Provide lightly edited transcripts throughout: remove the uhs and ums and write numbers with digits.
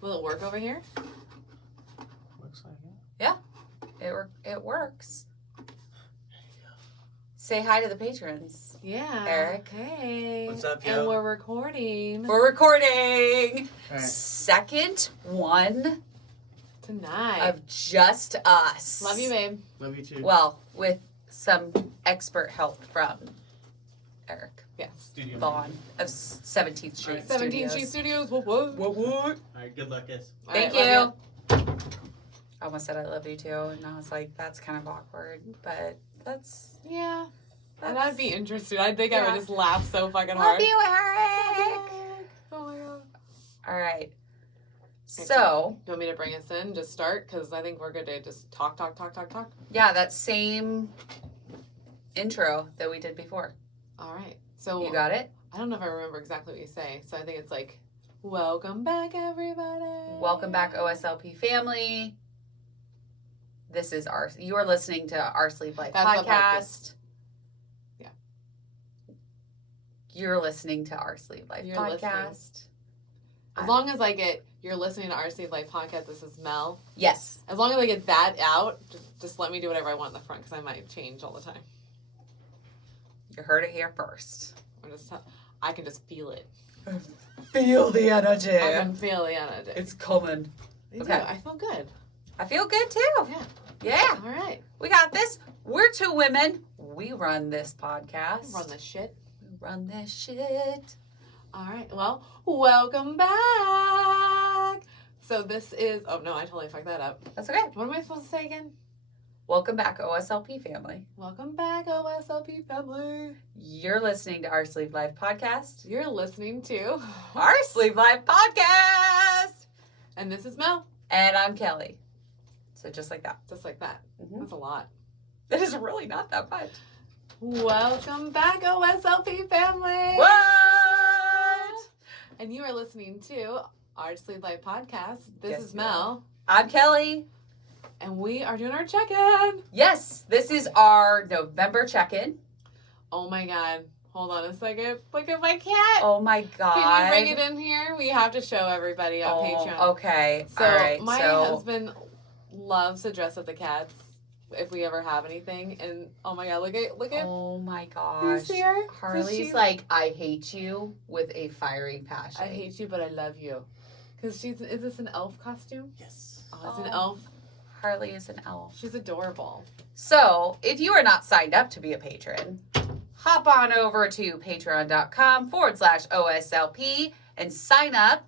Will it work over here? Looks like it. Yeah, it works. Say hi to the patrons. Yeah. Eric. Hey. What's up, And yo? we're recording. We're recording. All right. Second one Tonight. of just us. Love you, babe. Love you too. Well, with some expert help from Eric Yes. Studio. Vaughn of 17th Street 17 Studios. Street Studios. What? What? What? All right. Good luck, guys. Thank you. I almost said I love you too, and I was like, that's kind of awkward, but that's... Yeah. And that's I'd be interested. I think I Yeah. would just laugh so fucking Love hard. you, Eric! Oh my god. All right. Okay, So, You want me to bring us in? Just start? Because I think we're good to just talk. yeah, that same intro that we did before. All right. So You got it? I don't know if I remember exactly what you say. So I think it's like, welcome back, everybody. Welcome back, OSLP family. This is you are listening to our Sleep Life That's the podcast. Yeah. You're listening to our Sleep Life You're podcast. As long as I get, you're listening to our Sleep Life podcast. This is Mel. Yes. As long as I get that out, just let me do whatever I want in the front because I might change all the time. You heard it here first. I can just feel it. Feel the energy. I can feel the energy. It's coming. I okay. do. I feel good. I feel good too. Yeah. Yeah. All right. We got this. We're two women. We run this podcast. Run this shit. We run this shit. All right. Well, welcome back. So this is. Oh no, I totally fucked that up. That's okay. What am I supposed to say again? Welcome back, OSLP family. Welcome back, OSLP family. You're listening to our Sleep Life podcast. You're listening to Our Sleep Life podcast. and this is Mel. And I'm Kelly. So just like that. Just like that. Mhm. That's a lot. It is really not that much. Welcome back, OSLP family. What? And you are listening to our Sleep Life podcast. This Yes, is we Mel. I'm Kelly. And we are doing our check-in. Yes, this is our November check-in. Oh my god. Hold on a second. Look at my cat. Oh my God. Can you bring it in here? We have to show everybody on Patreon. Okay. So all right. my husband loves to dress up the cats if we ever have anything. And oh my god, look at Oh my gosh. you see her? So Harley's she's like, I hate you with a fiery passion. I hate you, but I love you. Because is this an elf costume? Yes. Oh, it's an Oh. elf. Harley is an elf. She's adorable. So, if you are not signed up to be a patron, hop on over to patreon.com/OSLP and sign up,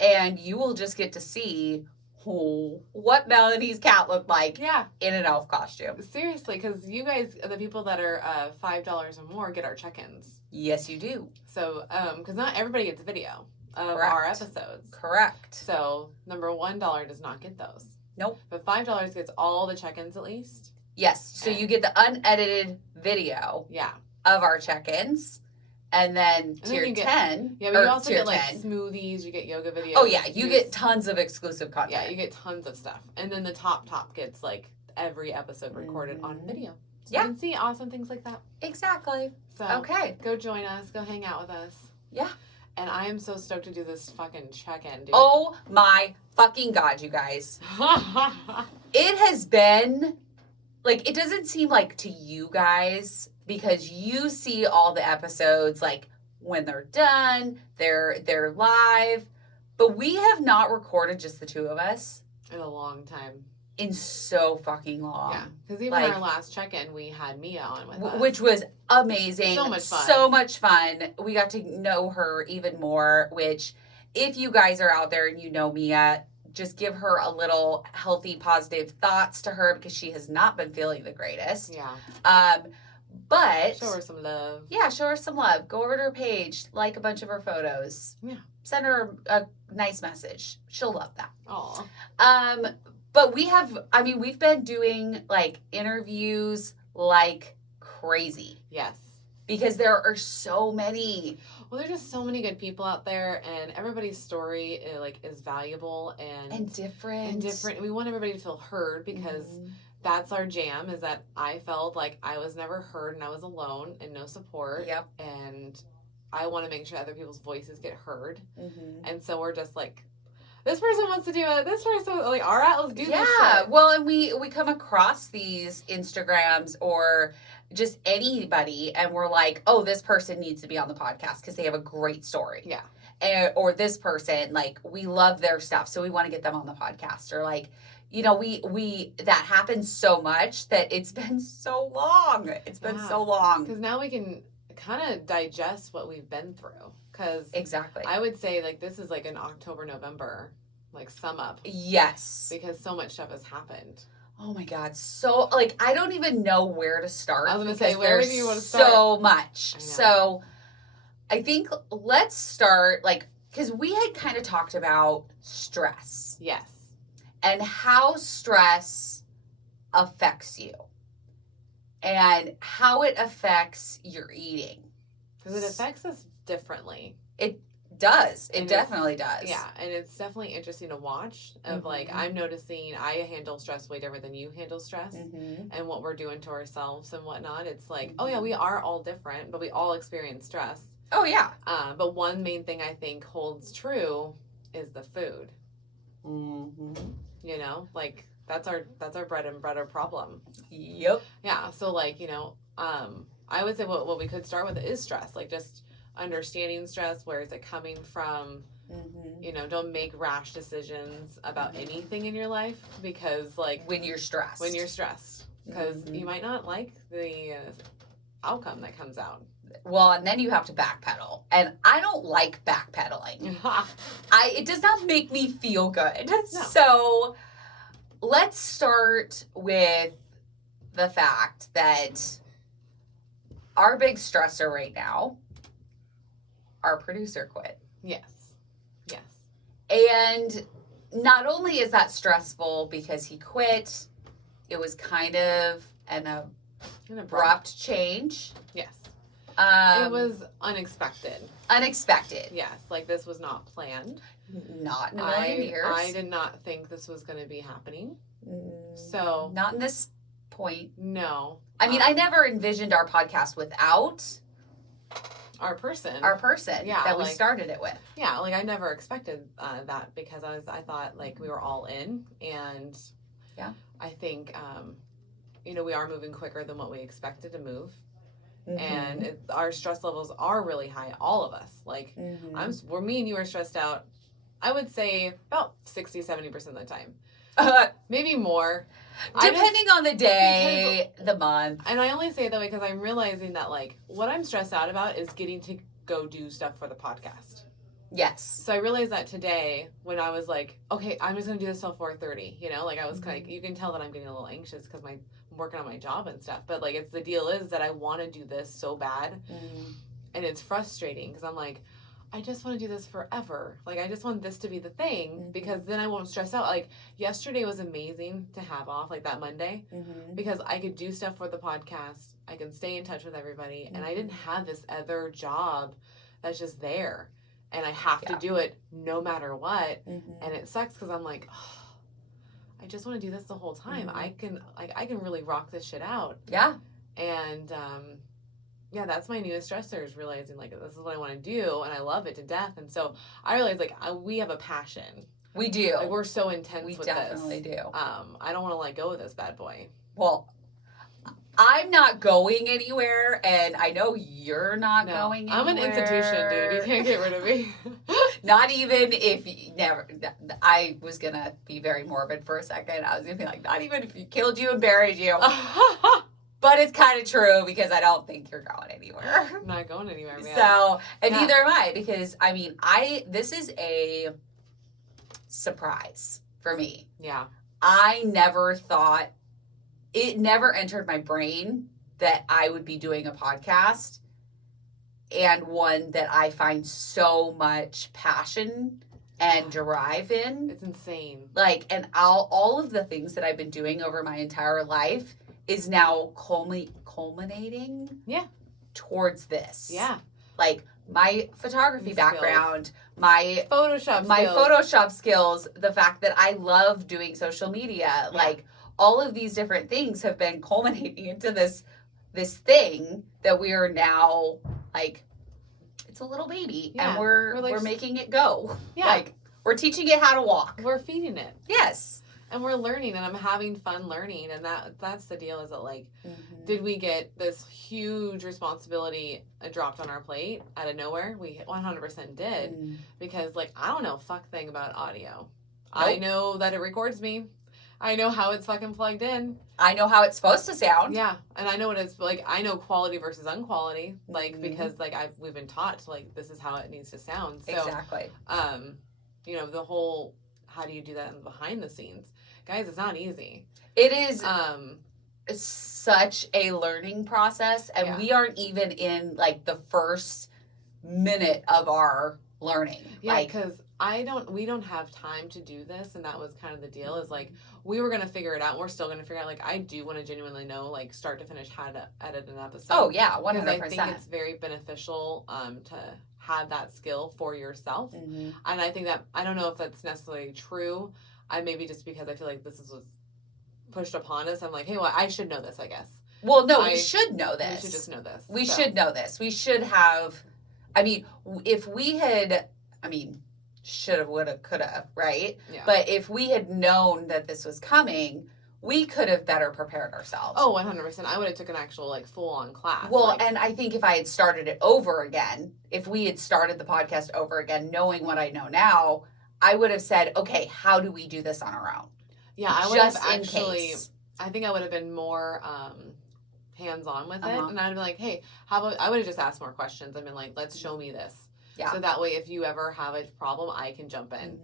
and you will just get to see what Melanie's cat looked like Yeah, in an elf costume. seriously, because you guys, the people that are $5 or more, get our check-ins. Yes, you do. So, because not everybody gets video of Correct. our episodes. Correct. So, number $1 does not get those. Nope. But $5 gets all the check-ins at least. Yes, so you get the unedited video Yeah. of our check-ins, and then then tier you get- 10. Yeah, but you or also tier get like 10. smoothies, you get yoga videos. Oh yeah, you get tons of exclusive content. Yeah, you get tons of stuff. And then the top gets like every episode recorded on Mhm. video. So Yeah. you can see awesome things like that. Exactly. So Okay. go join us, go hang out with us. Yeah. And I am so stoked to do this fucking check-in, dude. Oh my fucking God, you guys. It has been, like, it doesn't seem like to you guys, because you see all the episodes, like, when they're done, they're live, but we have not recorded just the two of us in a long time. in so fucking long. Yeah. Because even like- our last check-in, we had Mia on with us. Which was amazing. So much fun. So much fun. We got to know her even more, which if you guys are out there and you know Mia, just give her a little healthy, positive thoughts to her, because she has not been feeling the greatest. Yeah. But Show her some love. yeah, show her some love. Go over to her page, like a bunch of her photos. Yeah. Send her a nice message. She'll love that. Aw. But we've been doing like interviews like crazy, Yes. because there are so many. Well, there's just so many good people out there, and everybody's story is valuable And different. and different. We want everybody to feel heard, because Mhm. that's our jam. Is that I felt like I was never heard and I was alone and no support. Yep. And I want to make sure other people's voices get heard. Mhm. And so we're just like, this person wants to do it. This person, like, all right, let's do this Yeah, shit. well, and we come across these Instagrams or just anybody, and we're like, oh, this person needs to be on the podcast because they have a great story. Yeah. Or this person, like, we love their stuff, so we want to get them on the podcast. Or like, you know, we that happens so much that it's been so long. It's been Yeah. so long. Because now we can kind of digest what we've been through. Because Exactly. I would say, like, this is like an October, November, like, sum up. Yes. Because so much stuff has happened. Oh my God. So, like, I don't even know where to start. I was going to say, where do you want to so start? much. I know. So, I think let's start, like, because we had kind of talked about stress Yes. and how stress affects you and how it affects your eating. Because it affects us differently. It And definitely does. Yeah, and it's definitely interesting to watch. Of like, I'm noticing I handle stress way different than you handle stress, and what we're doing to ourselves and whatnot. It's like, oh yeah, we are all different, but we all experience stress. Oh yeah. But one main thing I think holds true is the food. You know, like that's our bread and butter problem. Yep. Yeah. So like, you know, I would say what we could start with is stress, like just understanding stress. Where is it coming from? You know, don't make rash decisions about anything in your life because, like, when you're stressed, because you might not like the outcome that comes out. Well, and then you have to backpedal, and I don't like backpedaling. It does not make me feel good. No. So let's start with the fact that our big stressor right now, our producer quit. Yes. And not only is that stressful because he quit, it was kind of an abrupt change. Yes. It It was unexpected. Unexpected. Yes, like this was not planned. Not in a million years. I did not think this was going to be happening. So not in this point. No. I mean, I never envisioned our podcast without our person. Yeah, that we started it with. Yeah, like I never expected that because I thought like we were all in, and yeah, I think you know, we are moving quicker than what we expected to move. And our stress levels are really high, all of us. Like, me and you are stressed out, I would say about 60-70% of the time. Maybe more. Depending on the day, the month. And I only say it that way because I'm realizing that, like, what I'm stressed out about is getting to go do stuff for the podcast. Yes. So I realized that today when I was like, okay, I'm just going to do this till 4:30. You know, like I was kind of, you can tell that I'm getting a little anxious because I'm working on my job and stuff. But like, it's the deal is that I want to do this so bad. And it's frustrating because I'm like, I just want to do this forever. Like, I just want this to be the thing because then I won't stress out. Like, yesterday was amazing to have off, like that Monday, because I could do stuff for the podcast. I can stay in touch with everybody. And I didn't have this other job that's just there. And I have to do it no matter what. And it sucks because I'm like, oh, I just want to do this the whole time. I can really rock this shit out. Yeah. And yeah, that's my newest stressor, is realizing like this is what I want to do and I love it to death. And so I realized like we have a passion. We do. Like we're so intense with this. We definitely do. I don't want to let go of this bad boy. Well, I'm not going anywhere, and I know you're not going anywhere. I'm an institution, dude. You can't get rid of me. Not even if you never. I was going to be very morbid for a second. I was going to be like, not even if you killed you and buried you. But it's kind of true because I don't think you're going anywhere. I'm not going anywhere, man. So, and neither am I, because, I mean, this is a surprise for me. Yeah. I never thought, it never entered my brain that I would be doing a podcast, and one that I find so much passion and drive in. It's insane. Like, and all of the things that I've been doing over my entire life is now culminating towards this. Yeah. Like, my photography background, my Photoshop skills, the fact that I love doing social media, like, all of these different things have been culminating into this thing that we are now, like, it's a little baby, and we're making it go. Yeah. Like, We're teaching it how to walk. We're feeding it. Yes. And we're learning, and I'm having fun learning, and that's the deal. Is that like, did we get this huge responsibility dropped on our plate out of nowhere? We 100% did, because like I don't know fuck thing about audio. Nope. I know that it records me. I know how it's fucking plugged in. I know how it's supposed to sound. Yeah, and I know what it's like. I know quality versus unquality, like because like we've been taught to, like this is how it needs to sound. So, exactly. You know, the whole how do you do that in behind the scenes, guys? It's not easy. It is. It's such a learning process, and we aren't even in like the first minute of our learning. Yeah, because we don't have time to do this, and that was kind of the deal. Is like we were gonna figure it out. And we're still gonna figure out. Like I do want to genuinely know, like start to finish, how to edit an episode. Oh yeah, 100%. Because I think it's very beneficial to have that skill for yourself. And I think that I don't know if that's necessarily true. I maybe just because I feel like this was pushed upon us. I'm like, hey, well, I should know this, I guess. Well, no, we should know this. We should just know this. We should know this. We should have. I mean, if we had. I mean. Shoulda, woulda, coulda, right? Yeah. But if we had known that this was coming, we could have better prepared ourselves. Oh, 100%. I would have took an actual, like, full-on class. Well, like, and I think if I had started it over again, if we had started the podcast over again, knowing what I know now, I would have said, okay, how do we do this on our own? Yeah, I would have actually, I think I would have been more hands-on with it. And I'd be like, hey, how about, I would have just asked more questions. I've been like, let's show me this. Yeah. So that way, if you ever have a problem, I can jump in.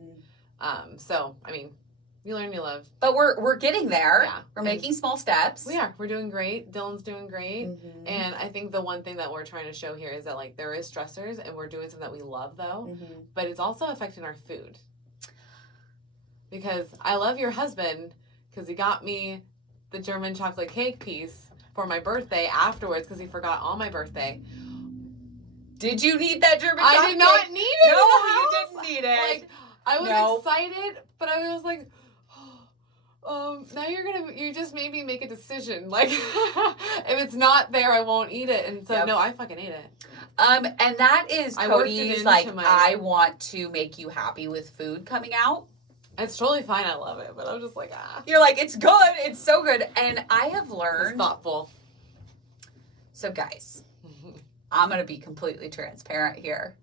So, I mean, you learn, you live. But we're getting there. Yeah. We're making small steps. We are. We're doing great. Dylan's doing great. And I think the one thing that we're trying to show here is that, like, there is stressors, and we're doing something that we love, though. But it's also affecting our food. Because I love your husband, because he got me the German chocolate cake piece for my birthday afterwards, because he forgot on my birthday. Did you need that German chocolate? I did not need it. No, you didn't need it. Like, I was excited, but I was like, now you just made me make a decision. Like, if it's not there, I won't eat it. And so, no, I fucking ate it. And that is Cody's, like, I want to make you happy with food coming out. It's totally fine. I love it. But I'm just like, You're like, it's good. It's so good. And I have learned. It's thoughtful. So, guys. I'm going to be completely transparent here.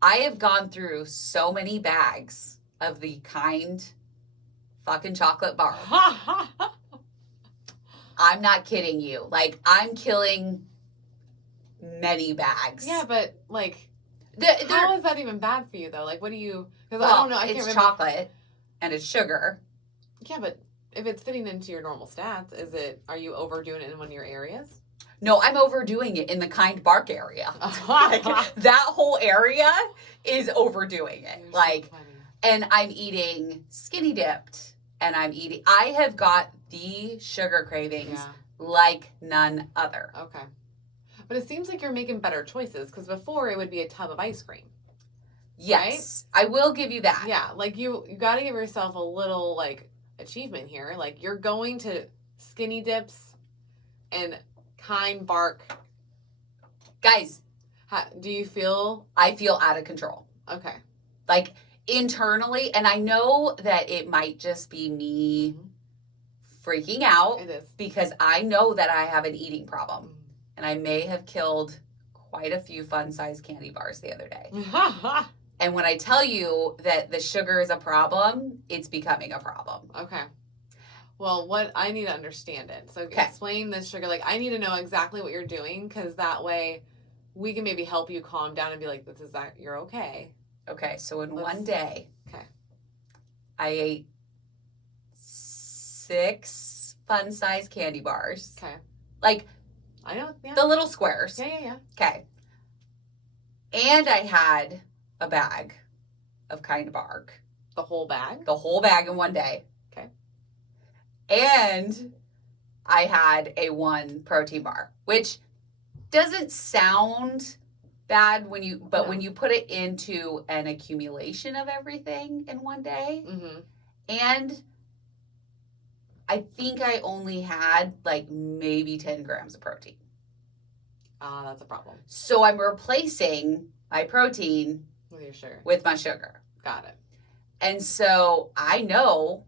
I have gone through so many bags of the kind fucking chocolate bar. I'm not kidding you. Like, I'm killing many bags. Yeah, but, like, how is that even bad for you, though? Like, what do you... Because I don't know. I can't remember. It's chocolate and it's sugar. Yeah, but if it's fitting into your normal stats, are you overdoing it in one of your areas? No, I'm overdoing it in the kind bark area. Like, that whole area is overdoing it. You're like, so funny. And I'm eating skinny dipped, and I have got the sugar cravings like none other. Okay. But it seems like you're making better choices, because before it would be a tub of ice cream. Yes, right? I will give you that. Yeah, like you got to give yourself a little, like, achievement here. Like, you're going to skinny dips and kind bark. Guys, do you feel? I feel out of control. Okay. Like, internally, and I know that it might just be me freaking out. It is. Because I know that I have an eating problem. And I may have killed quite a few fun-sized candy bars the other day. And when I tell you that the sugar is a problem, it's becoming a problem. Okay. Well, what I need to understand it. So explain the sugar. Like, I need to know exactly what you're doing, because that way we can maybe help you calm down and be like, you're okay. Okay, so one day, I ate 6 fun-sized candy bars. Okay. Like, I know, the little squares. Yeah. Okay. And I had a bag of kind bark. The whole bag? The whole bag in one day. Okay. And I had a 1 protein bar, which doesn't sound bad when you put it into an accumulation of everything in one day. And I think I only had like maybe 10 grams of protein. That's a problem. So I'm replacing my protein with your sugar. With my sugar. Got it. And so I know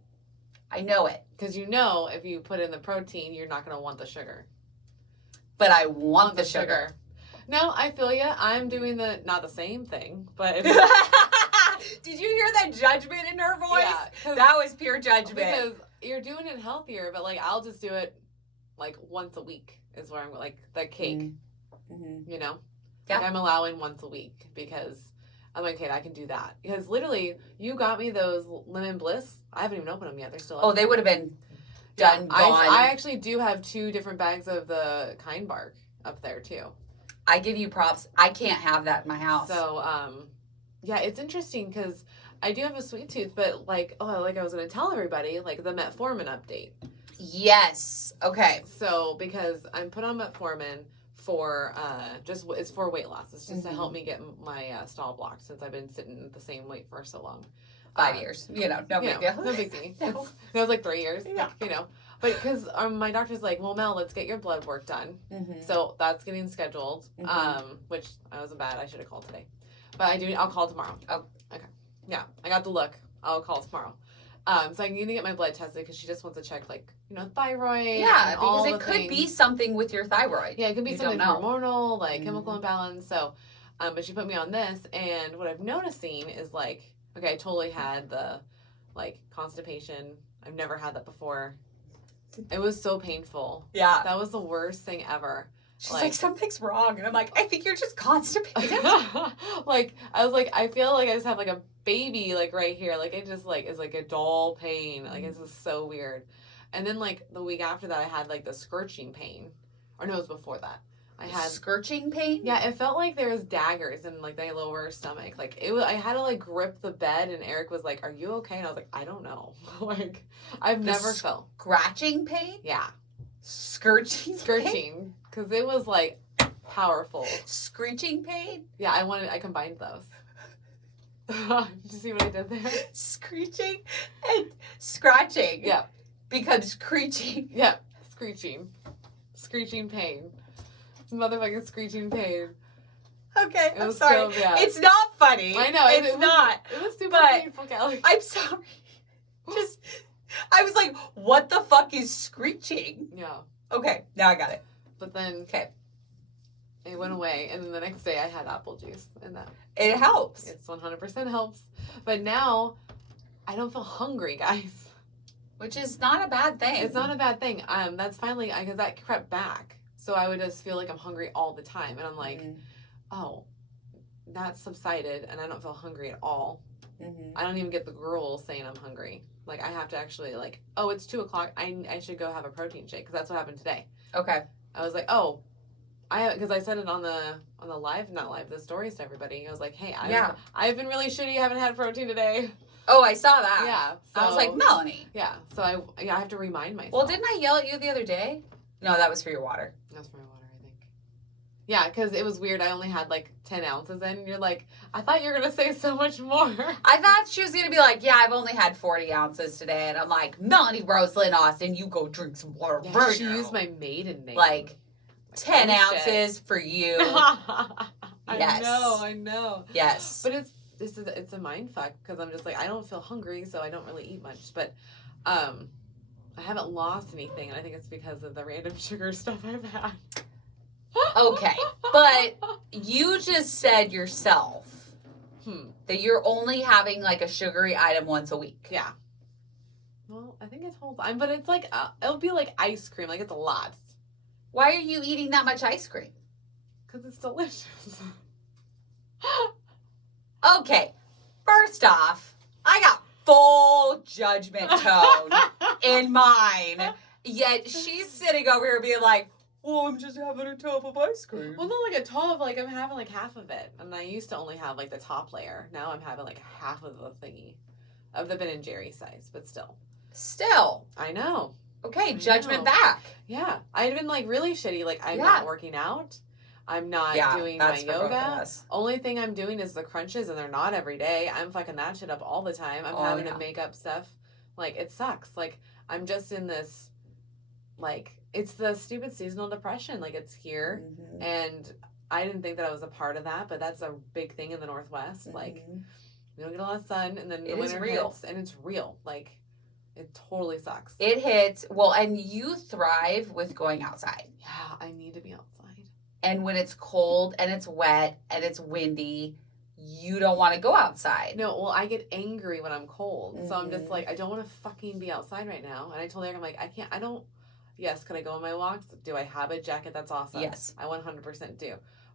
it, Because you know if you put in the protein, you're not going to want the sugar. but I want the sugar. No, I feel you. I'm doing not the same thing, but Did you hear that judgment in her voice? yeah, That was pure judgment. because you're doing it healthier, but like I'll just do it like once a week is where I'm like the cake, you know? Yeah. Like I'm allowing once a week because I'm like, okay, I can do that. Because literally, you got me those lemon bliss. I haven't even opened them yet. They're still Oh, they would have been done, gone. I actually do have 2 different bags of the kind bark up there too. I give you props. I can't have that in my house. So, yeah, it's interesting because I do have a sweet tooth, but like I was going to tell everybody, like the metformin update. Yes. Okay. So, because I'm put on metformin for it's for weight loss. It's just to help me get my stall blocked since I've been sitting at the same weight for so long. 5 years. No big deal. No big deal. No. It was like 3 years. Yeah. Like, but because my doctor's like, well, Mel, let's get your blood work done. So that's getting scheduled. Which I wasn't bad. I should have called today, but I'll call tomorrow. Oh, okay. Yeah, I got the look. I'll call tomorrow. So I need to get my blood tested because she just wants to check thyroid. yeah, and all because it the could things. be something with your thyroid. Yeah, it could be You something don't know. hormonal, like chemical imbalance. So, but she put me on this, and what I'm noticing is like, okay, I totally had the like constipation. I've never had that before. It was so painful. Yeah. That was the worst thing ever. She's like, something's wrong. And I'm like, I think you're just constipated. Like, I was like, I feel like I just have like a baby like right here. Like it just like is like a dull pain. Like it's just so weird. And then like the week after that I had like the scorching pain. Or no, it was before that. I had scorching pain? Yeah, it felt like there was daggers in like my lower stomach. Like I had to like grip the bed, and Eric was like, "Are you okay?" And I was like, "I don't know." Like I've never felt scratching pain. Yeah, scorching because it was like powerful. Screeching pain. Yeah, I combined those. Did you see what I did there? Screeching and scratching. Yeah, becomes screeching. Yeah, screeching pain. Motherfucking screeching pain. Okay, I'm sorry. So bad. It's not funny. I know. It's not. It was super but painful, Kelly. I'm sorry. I was like, what the fuck is screeching? Yeah. Okay, now I got it. But then okay, it went away, and then the next day I had apple juice, and that it helps. It's 100% helps. But now I don't feel hungry, guys. Which is not a bad thing. It's not a bad thing. That's finally because that crept back. So I would just feel like I'm hungry all the time. And I'm like, oh, that's subsided and I don't feel hungry at all. I don't even get the gruel saying I'm hungry. Like I have to actually like, oh, it's 2:00. I should go have a protein shake because that's what happened today. Okay. I was like, oh, because I said it on the the stories to everybody. I was like, hey, I've been really shitty. I haven't had protein today. Oh, I saw that. Yeah. So, I was like, Melanie. Yeah. So I have to remind myself. Well, didn't I yell at you the other day? No, that was for your water. That was for my water, I think. Yeah, because it was weird. I only had like 10 ounces in. And you're like, I thought you were going to say so much more. I thought she was going to be like, yeah, I've only had 40 ounces today. And I'm like, Melanie Rosalind Austin, you go drink some water. Yeah, she used my maiden name. Like 10 ounces for you. Yes. I know. Yes. But it's a mind fuck because I'm just like, I don't feel hungry, so I don't really eat much. But I haven't lost anything, and I think it's because of the random sugar stuff I've had. Okay, but you just said yourself that you're only having like a sugary item once a week. Yeah. Well, I think it's whole time, but it's like it'll be like ice cream, like it's a lot. Why are you eating that much ice cream? Because it's delicious. Okay, first off, I got full judgment tone in mine. Yet she's sitting over here being like, well, I'm just having a tub of ice cream. Well, not like a tub, like I'm having like half of it. And I used to only have like the top layer. Now I'm having like half of the thingy. Of the Ben & Jerry size, but still. Still. I know. Okay, judgment back. Yeah. I'd been like really shitty. Like I'm not working out. I'm not doing my yoga. Only thing I'm doing is the crunches, and they're not every day. I'm fucking that shit up all the time. I'm having to make up stuff. Like, it sucks. Like, I'm just in this, like, it's the stupid seasonal depression. Like, it's here. And I didn't think that I was a part of that, but that's a big thing in the Northwest. Like, We don't get a lot of sun, and then the It is winter real. hits, and it's real. Like, it totally sucks. It hits. Well, and you thrive with going outside. Yeah, I need to be outside. And when it's cold and it's wet and it's windy, you don't want to go outside. No, well, I get angry when I'm cold. So I'm just Mhm. like, I don't want to fucking be outside right now. And I told Eric, I'm like, yes, can I go on my walks? Do I have a jacket? That's awesome. Yes. I 100% do.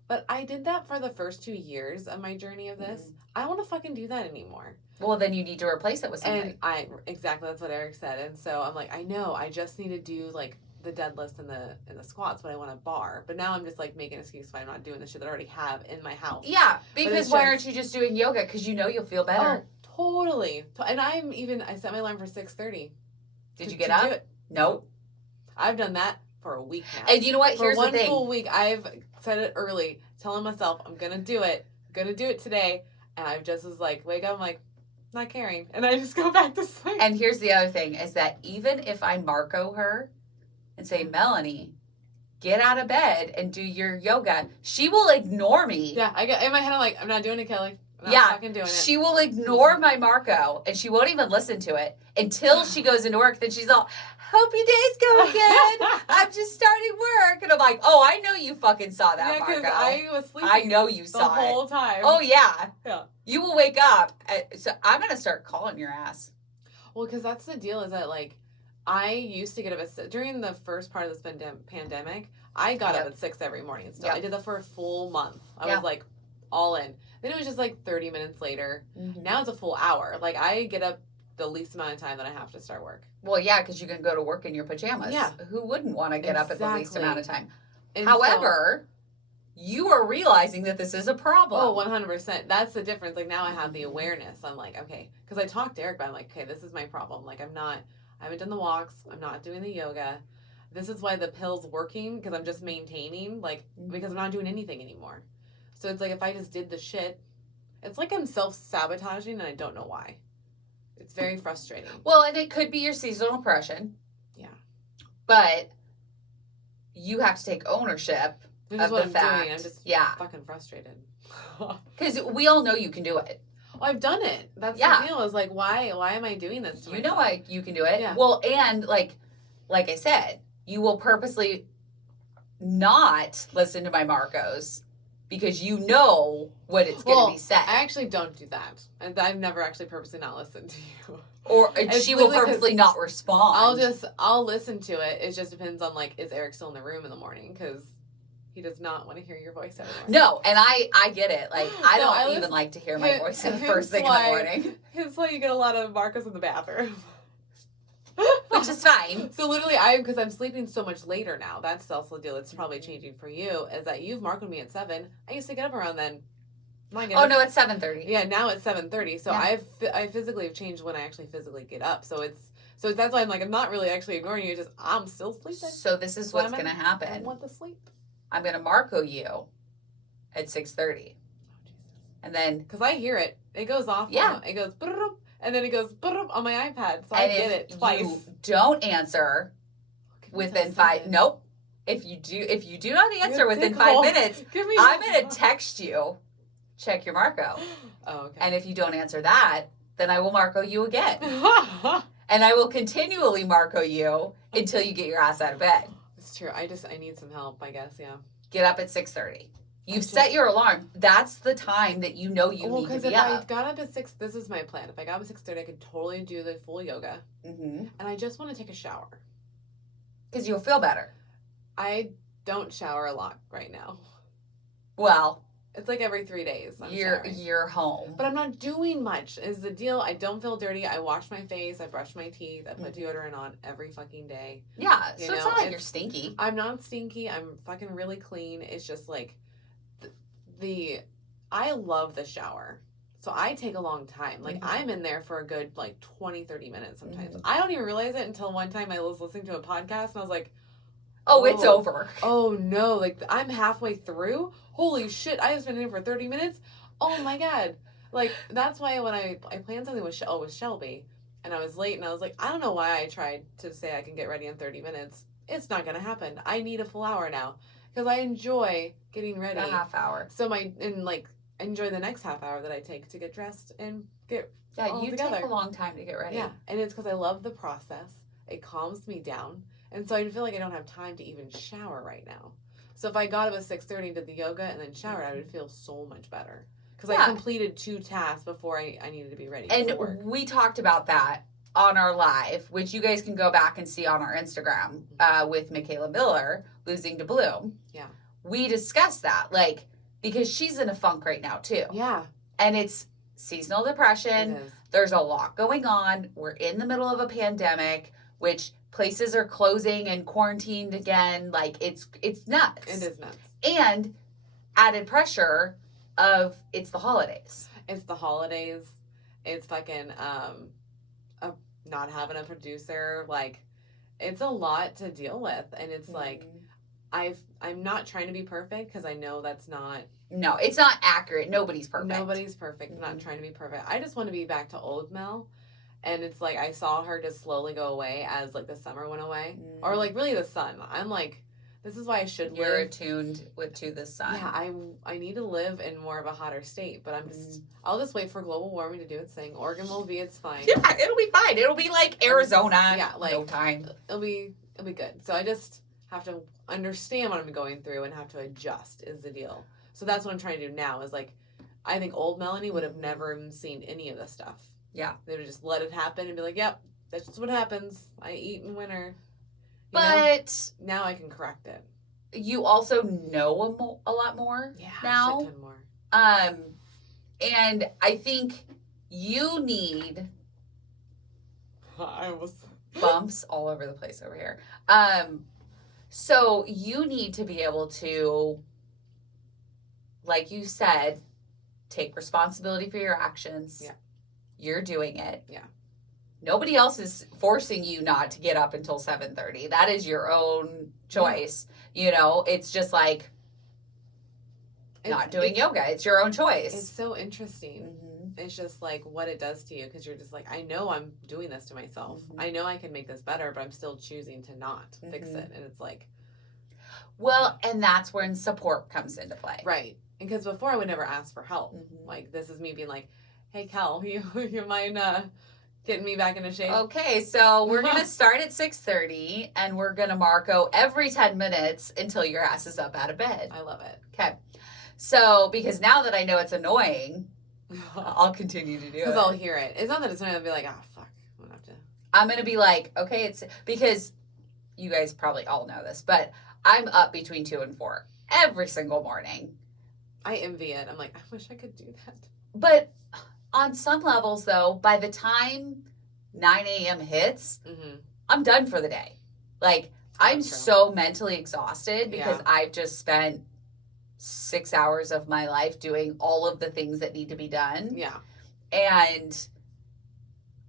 But I did that for the first 2 years of my journey of this. Mhm. I don't want to fucking do that anymore. Well, then you need to replace it with something. And exactly, that's what Eric said. And so I'm like, I know, I just need to do like the deadlifts and the squats, but I want a bar. But now I'm just like making an excuse why I'm not doing the shit that I already have in my house. Yeah, because it's why just- aren't you just doing yoga? Because you know you'll feel better. Oh, totally. And I set my alarm for 6:30. Did you get up? Nope. I've done that for a week now. And you know what? For Here's the one thing. full week, I've set it early, telling myself I'm gonna do it. I'm gonna do it today. And I just was like, wake up, I'm like, not caring. And I just go back to sleep. And here's the other thing is that even if I Marco her and say, Melanie, get out of bed and do your yoga, she will ignore me. Yeah, I get in my head, I'm like, I'm not doing it, Kelly. I'm not Yeah, fucking doing it. she will ignore my Marco and she won't even listen to it until she goes into work. Then she's all, hope your day's going good. I'm just starting work. And I'm like, oh, I know you fucking saw that, Yeah, because Marco. I was sleeping I know you the saw it. whole time. Oh, yeah. Yeah. You will wake up. So I'm going to start calling your ass. Well, because that's the deal is that, like, I used to get up at during the first part of this pandemic, I got up Yep. at 6 every morning. So Yep. I did that for a full month. I Yeah. was like all in. Then it was just like 30 minutes later. Mm-hmm. Now it's a full hour. Like I get up the least amount of time that I have to start work. Well, yeah, because you can go to work in your pajamas. Yeah. Who wouldn't want to get up at the least Exactly. amount of time? And However, you are realizing that this is a problem. Oh, 100%. That's the difference. Like now I have the awareness. I'm like, okay, because I talked to Eric, but I'm like, okay, this is my problem. Like I haven't done the walks. I'm not doing the yoga. This is why the pill's working because I'm just maintaining, like, because I'm not doing anything anymore. So it's like if I just did the shit, it's like I'm self-sabotaging and I don't know why. It's very frustrating. Well, and it could be your seasonal depression. Yeah. But you have to take ownership This of is what the I'm fact. doing. I'm just Yeah. fucking frustrated. Well, Because we all know you can do it. I've done it. That's Yeah. the deal. Is like, why am I doing this to You myself? know why you can do it. Yeah. Well, and like I said, you will purposely not listen to my Marcos because you know what it's going to be said. I actually don't do that. And I've never actually purposely not listened to you. Or It's she will literally 'cause purposely not respond. I'll listen to it. It just depends on like, is Eric still in the room in the morning? Because he does not want to hear your voice every morning. No, and I get it. Like I No, don't I even listen- like to hear my voice in the hence first thing in the why- morning, It's why you get a lot of Marcos in the bathroom. which is fine. So literally, because I'm sleeping so much later now. That's also the deal. It's probably changing for you. Is that you've Marcoed me at 7. I used to get up around then. My Oh goodness. no, it's 7:30. Yeah, now it's 7:30. So Yeah. I physically have changed when I actually physically get up. So that's why I'm like I'm not really actually ignoring you. Just I'm still sleeping. So this is what's going to I happen. want the sleep. I'm going to Marco you at 6:30, and then Because I hear it. It goes off. Yeah. It goes brrrr, and then it goes brrrr on my iPad. So I and get if it twice. you don't answer Give me within till 5, 7. nope. If you do not answer You're a within dickhole. 5 minutes, Give me. I'm going to text you. Check your Marco. Oh, okay. And if you don't answer that, then I will Marco you again. And I will continually Marco you until you get your ass out of bed. It's true. I need some help. I guess. Yeah. Get up at 6:30. You've just- set your alarm. That's the time that you know you need to because be if I up. got up at 6, this is my plan. If I got up at 6:30, I could totally do the full yoga, Mm-hmm. and I just want to take a shower. Because you'll feel better. I don't shower a lot right now. Well, It's like every 3 days. I'm you're showering. home. But I'm not doing much. Is the deal? I don't feel dirty. I wash my face. I brush my teeth. I put Mhm. deodorant on every fucking day. Yeah, You so it's know, not like it's- you're stinky. I'm not stinky. I'm fucking really clean. It's just like I love the shower. So I take a long time. Like Mhm. I'm in there for a good like 20, 30 minutes sometimes. Mhm. I don't even realize it until one time I was listening to a podcast and I was like, Oh, it's Oh. over. oh no, like I'm halfway through. Holy shit, I just been in here for 30 minutes. Oh my God. Like that's why when I planned something with Shelby and I was late and I was like, I don't know why I tried to say I can get ready in 30 minutes. It's not going to happen. I need a full hour now because I enjoy getting ready. A half hour. So and like enjoy the next half hour that I take to get dressed and get Yeah, all you together. take a long time to get ready. Yeah, and it's because I love the process. It calms me down, and so I feel like I don't have time to even shower right now. So if I got up at 6:30 and did the yoga and then showered, I would feel so much better because I completed 2 tasks before I needed to be ready And for work. we talked about that on our live, which you guys can go back and see on our Instagram with Michaela Miller, Losing to Bloom. Yeah. We discussed that, like, because she's in a funk right now too. Yeah. And it's seasonal depression. It is. There's a lot going on. We're in the middle of a pandemic, which places are closing and quarantined again. Like, it's nuts. It is nuts. And added pressure of it's the holidays. It's the holidays. It's fucking not having a producer. Like, it's a lot to deal with, and it's like I'm not trying to be perfect because I know that's not. No, it's not accurate. Nobody's perfect. Nobody's perfect. I'm not trying to be perfect. I just want to be back to old Mel. And it's like I saw her just slowly go away as like the summer went away. Or like really the sun. I'm like, this is why I should You're live. attuned to the sun. Yeah, I need to live in more of a hotter state. But I'll just wait for global warming to do its thing. Oregon will be its fine. Yeah, it'll be fine. It'll be like Arizona. Yeah, like no time. It'll be good. So I just have to understand what I'm going through and have to adjust is the deal. So that's what I'm trying to do now is like I think old Melanie would have never seen any of this stuff. Yeah. They would just let it happen and be like, yep, that's just what happens. I eat in winter. But now I can correct it. You also know a lot more now. A shit ton more. And I think you need I was bumps all over the place over here. So you need to be able to, like you said, take responsibility for your actions. Yeah. You're doing it. Yeah. Nobody else is forcing you not to get up until 7:30. That is your own choice. Yeah. You know, it's just like not doing yoga. It's your own choice. It's so interesting. Mm-hmm. It's just like what it does to you because you're just like, I know I'm doing this to myself. Mm-hmm. I know I can make this better, but I'm still choosing to not fix it. And it's like, well, and that's when support comes into play. Right. Because before I would never ask for help. Mm-hmm. Like this is me being like, hey, Kel, you mind getting me back into shape? Okay, so we're going to start at 6:30 and we're going to Marco every 10 minutes until your ass is up out of bed. I love it. Okay. So, because now that I know it's annoying, I'll continue to do it. Because I'll hear it. It's not that it's annoying. I'll be like, oh, fuck. I'm going to be like, okay, it's because you guys probably all know this, but I'm up between 2 and 4 every single morning. I envy it. I'm like, I wish I could do that. But on some levels, though, by the time 9 a.m. hits, I'm done for the day. Like, I'm so mentally exhausted because I've just spent 6 hours of my life doing all of the things that need to be done. Yeah. And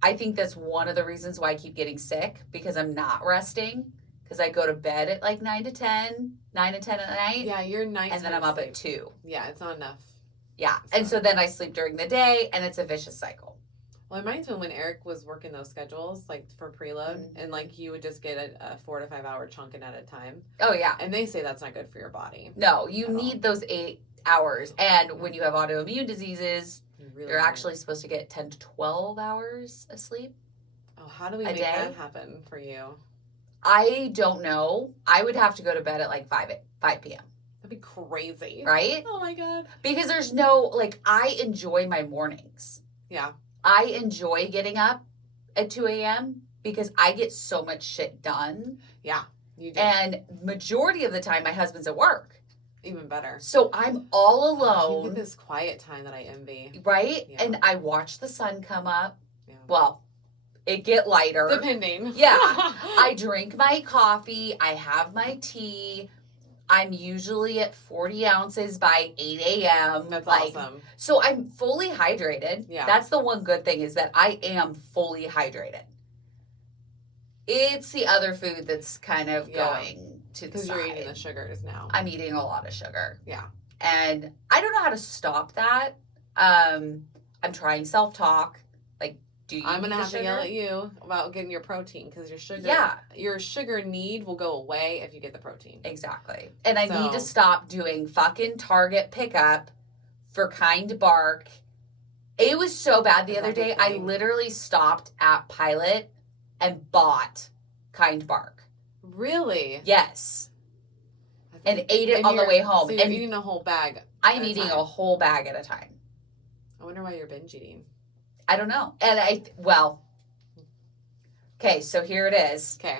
I think that's one of the reasons why I keep getting sick because I'm not resting. Because I go to bed at like 9 to 10 at night. Yeah, you're nice. And then I'm up at 2. Yeah, it's not enough. Yeah. And so then I sleep during the day and it's a vicious cycle. Well, it reminds me when Eric was working those schedules, like for preload, and like you would just get a 4 to 5 hour chunking at a time. Oh, yeah. And they say that's not good for your body. No, you need those 8 hours. And when you have autoimmune diseases, you're actually supposed to get 10 to 12 hours of sleep. Oh, how do we make that happen for you? I don't know. I would have to go to bed at like 5 p.m. That'd be crazy. Right? Oh my God. Because there's no, like, I enjoy my mornings. Yeah. I enjoy getting up at 2 a.m. because I get so much shit done. Yeah, you do. And majority of the time, my husband's at work. Even better. So I'm all alone. You get this quiet time that I envy. Right? Yeah. And I watch the sun come up. Yeah. Well, it get lighter. Depending. Yeah. I drink my coffee. I have my tea. I'm usually at 40 ounces by 8 a.m. That's awesome. So I'm fully hydrated. Yeah. That's the one good thing is that I am fully hydrated. It's the other food that's kind of going to the side. Because you're eating the sugars now. I'm eating a lot of sugar. Yeah. And I don't know how to stop that. I'm trying self-talk. Like, do you I'm going to have sugar? to yell at you about getting your protein because your sugar need will go away if you get the protein. Exactly. And I need to stop doing fucking Target pickup for Kind Bark. It was so bad the Is other that a day. I thing? literally stopped at Pilot and bought Kind Bark. Really? Yes. And ate it on the way home. So you're and eating a whole bag. I'm at a eating time. a whole bag at a time. I wonder why you're binge eating. I don't know. And okay, so here it is. Okay.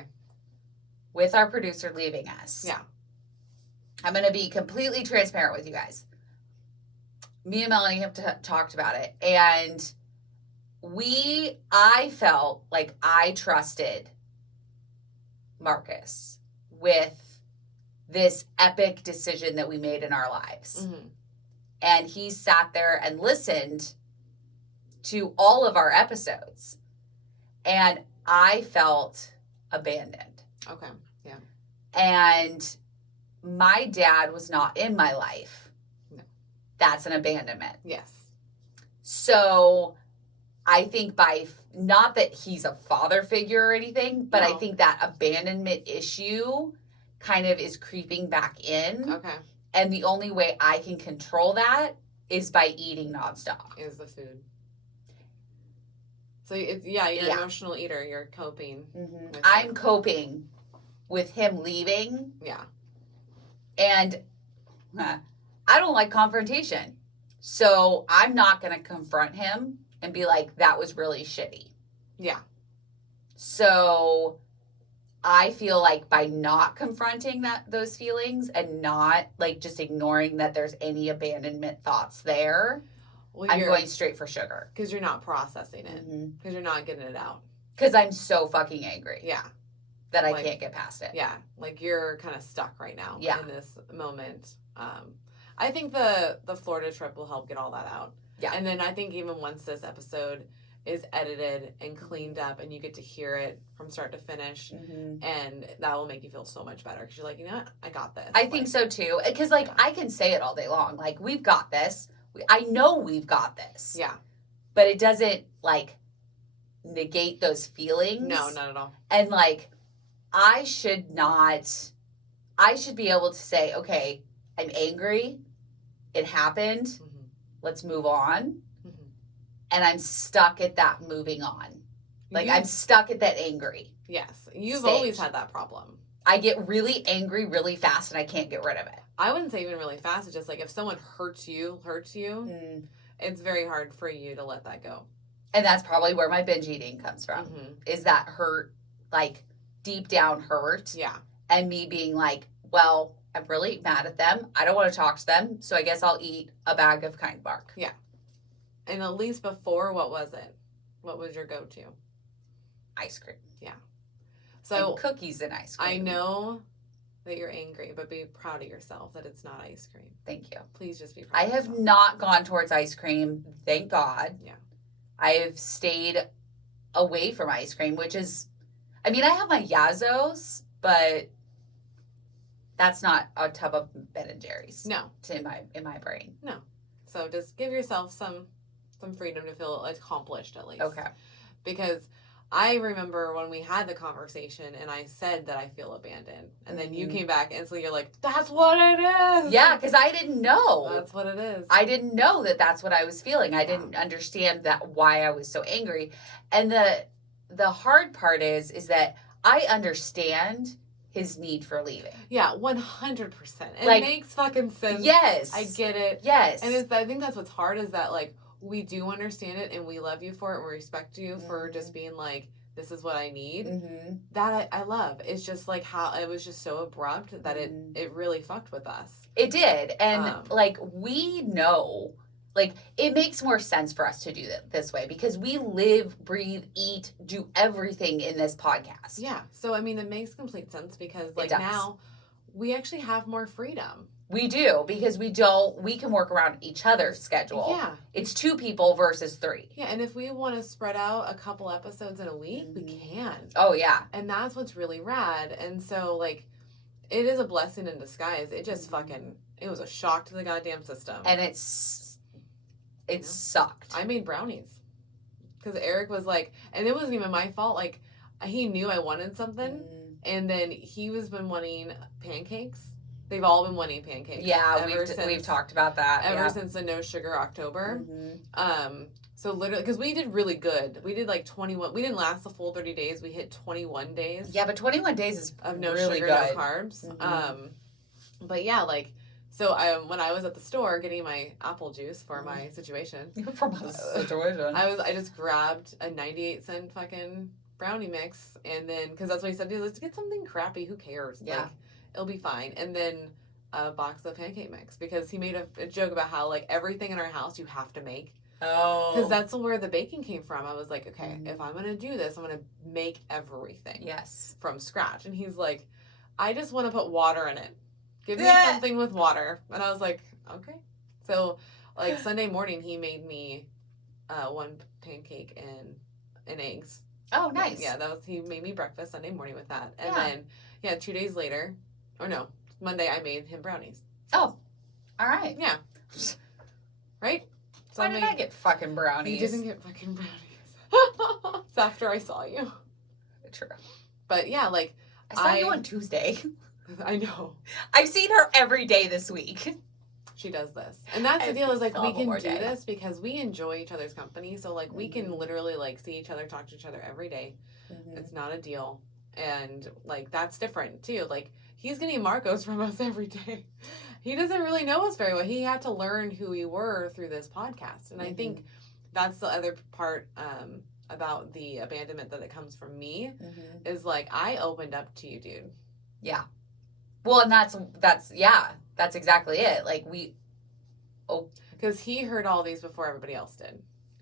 With our producer leaving us. Yeah. I'm going to be completely transparent with you guys. Me and Melanie have talked about it. And I felt like I trusted Marcus with this epic decision that we made in our lives. Mm-hmm. And he sat there and listened to all of our episodes. And I felt abandoned. Okay. Yeah. And my dad was not in my life. No. That's an abandonment. Yes. So I think not that he's a father figure or anything, but No. I think that abandonment issue kind of is creeping back in. Okay. And the only way I can control that is by eating nonstop. Is the food. So you're an emotional eater. You're coping. Mm-hmm. with I'm it. coping with him leaving. Yeah. And I don't like confrontation. So I'm not going to confront him and be like, that was really shitty. Yeah. So I feel like by not confronting those feelings and not like just ignoring that there's any abandonment thoughts there, Well, I'm going straight for sugar. Because you're not processing it. Because you're not getting it out. Because I'm so fucking angry. Yeah. That I can't get past it. Yeah. Like you're kind of stuck right now. Yeah. In this moment. I think the Florida trip will help get all that out. Yeah. And then I think even once this episode is edited and cleaned up and you get to hear it from start to finish, and that will make you feel so much better because you're like, you know what, I got this. I think so too. Because I can say it all day long, like, we've got this. I know we've got this. Yeah. But it doesn't like negate those feelings. No, not at all. And like, I should be able to say, okay, I'm angry. It happened. Mm-hmm. Let's move on. Mm-hmm. And I'm stuck at that moving on. Like, I'm stuck at that angry. Yes. You've stage. always had that problem. I get really angry really fast and I can't get rid of it. I wouldn't say even really fast. It's just like if someone hurts you, it's very hard for you to let that go. And that's probably where my binge eating comes from. Mm-hmm. Is that hurt, like deep down hurt. Yeah. And me being like, well, I'm really mad at them. I don't want to talk to them. So I guess I'll eat a bag of Kind Bark. Yeah. And at least before, what was it? What was your go-to? Ice cream. Yeah. So and cookies and ice cream. I know that you're angry, but be proud of yourself that it's not ice cream. Thank you. Please just be proud I of have yourself. not gone towards ice cream. Thank God. Yeah. I have stayed away from ice cream, which is, I mean, I have my Yazos, but that's not a tub of Ben & Jerry's. No. In my brain. No. So just give yourself some freedom to feel accomplished at least. Okay. Because I remember when we had the conversation and I said that I feel abandoned. And then you came back and so you're like, that's what it is. Yeah, because I didn't know. That's what it is. I didn't know that that's what I was feeling. I didn't understand why I was so angry. And the hard part is that I understand his need for leaving. Yeah, 100%. It Like, makes fucking sense. Yes. I get it. Yes. And I think that's what's hard is that, like, we do understand it and we love you for it and we respect you for just being like, this is what I need. Mm-hmm. That I love. It's just like how it was just so abrupt that it really fucked with us. It did. And like, we know, like, it makes more sense for us to do that this way because we live, breathe, eat, do everything in this podcast. Yeah. So, I mean, it makes complete sense because, like, does. now we actually have more freedom. We do because we can work around each other's schedule. Yeah. It's 2 people versus 3. Yeah. And if we want to spread out a couple episodes in a week, we can. Oh, yeah. And that's what's really rad. And so, like, it is a blessing in disguise. It just it was a shock to the goddamn system. And it sucked. I made brownies. Because Eric was like, and it wasn't even my fault. Like, he knew I wanted something. And then he was been wanting pancakes. They've all been wanting pancakes. Yeah, we've talked about that. Ever since the No Sugar October. Mm-hmm. So literally, because we did really good. We did like 21. We didn't last the full 30 days. We hit 21 days. Yeah, but 21 days is of no really sugar, good. no carbs. Mm-hmm. But yeah, like, so when I was at the store getting my apple juice for my situation, For my situation, I just grabbed a 98-cent fucking brownie mix, and then because that's what he said, dude, let's get something crappy. Who cares? Yeah, like, it'll be fine. And then a box of pancake mix because he made a joke about how like everything in our house you have to make. Oh. Because that's where the baking came from. I was like, okay, if I'm going to do this, I'm going to make everything. Yes. From scratch. And he's like, I just want to put water in it. Give me something with water. And I was like, okay. So, like, Sunday morning, he made me one pancake and eggs. Oh, nice. Yeah, he made me breakfast Sunday morning with that. And then, 2 days later, or no, Monday, I made him brownies. Oh, all right. Yeah. Right? So Why did I get fucking brownies? You didn't get fucking brownies. It's after I saw you. True. But yeah, like I saw you on Tuesday. I know. I've seen her every day this week. She does this. And that's the deal is like we can do day. this because we enjoy each other's company. So like we can literally like see each other, talk to each other every day. Mm-hmm. It's not a deal. And like that's different too. Like he's getting Marcos from us every day. He doesn't really know us very well. He had to learn who we were through this podcast. And I think that's the other part about the abandonment that it comes from me is like I opened up to you, dude. Yeah. Well, and that's exactly it. Like because he heard all these before everybody else did.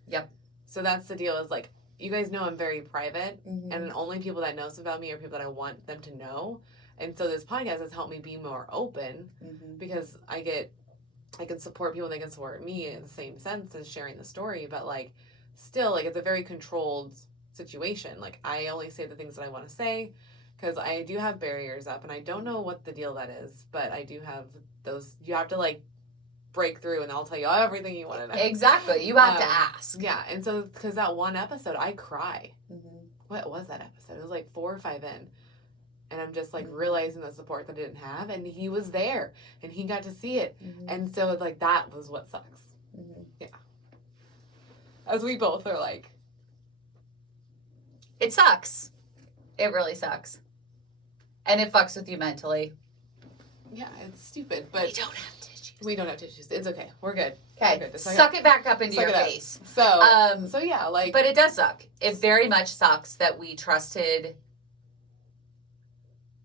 Yep. So that's the deal is like you guys know I'm very private and only people that knows about me are people that I want them to know. And so this podcast has helped me be more open because I can support people, they can support me in the same sense as sharing the story, but like still like it's a very controlled situation. Like I only say the things that I want to say because I do have barriers up and I don't know what the deal that is, but I do have those. You have to like break through and I'll tell you everything you want to know. Exactly. You have to ask. Yeah. And so because that one episode I cry. What was that episode? It was like 4 or 5 in. And I'm just like realizing the support that I didn't have. And he was there and he got to see it. And so like that was what sucks. Yeah. As we both are like. It sucks. It really sucks. And it fucks with you mentally. Yeah, it's stupid. But we don't have tissues. We don't have tissues. It's okay. We're good. Okay. We're good. Suck it back up into your face. So yeah, like. But it does suck. It very much sucks that we trusted.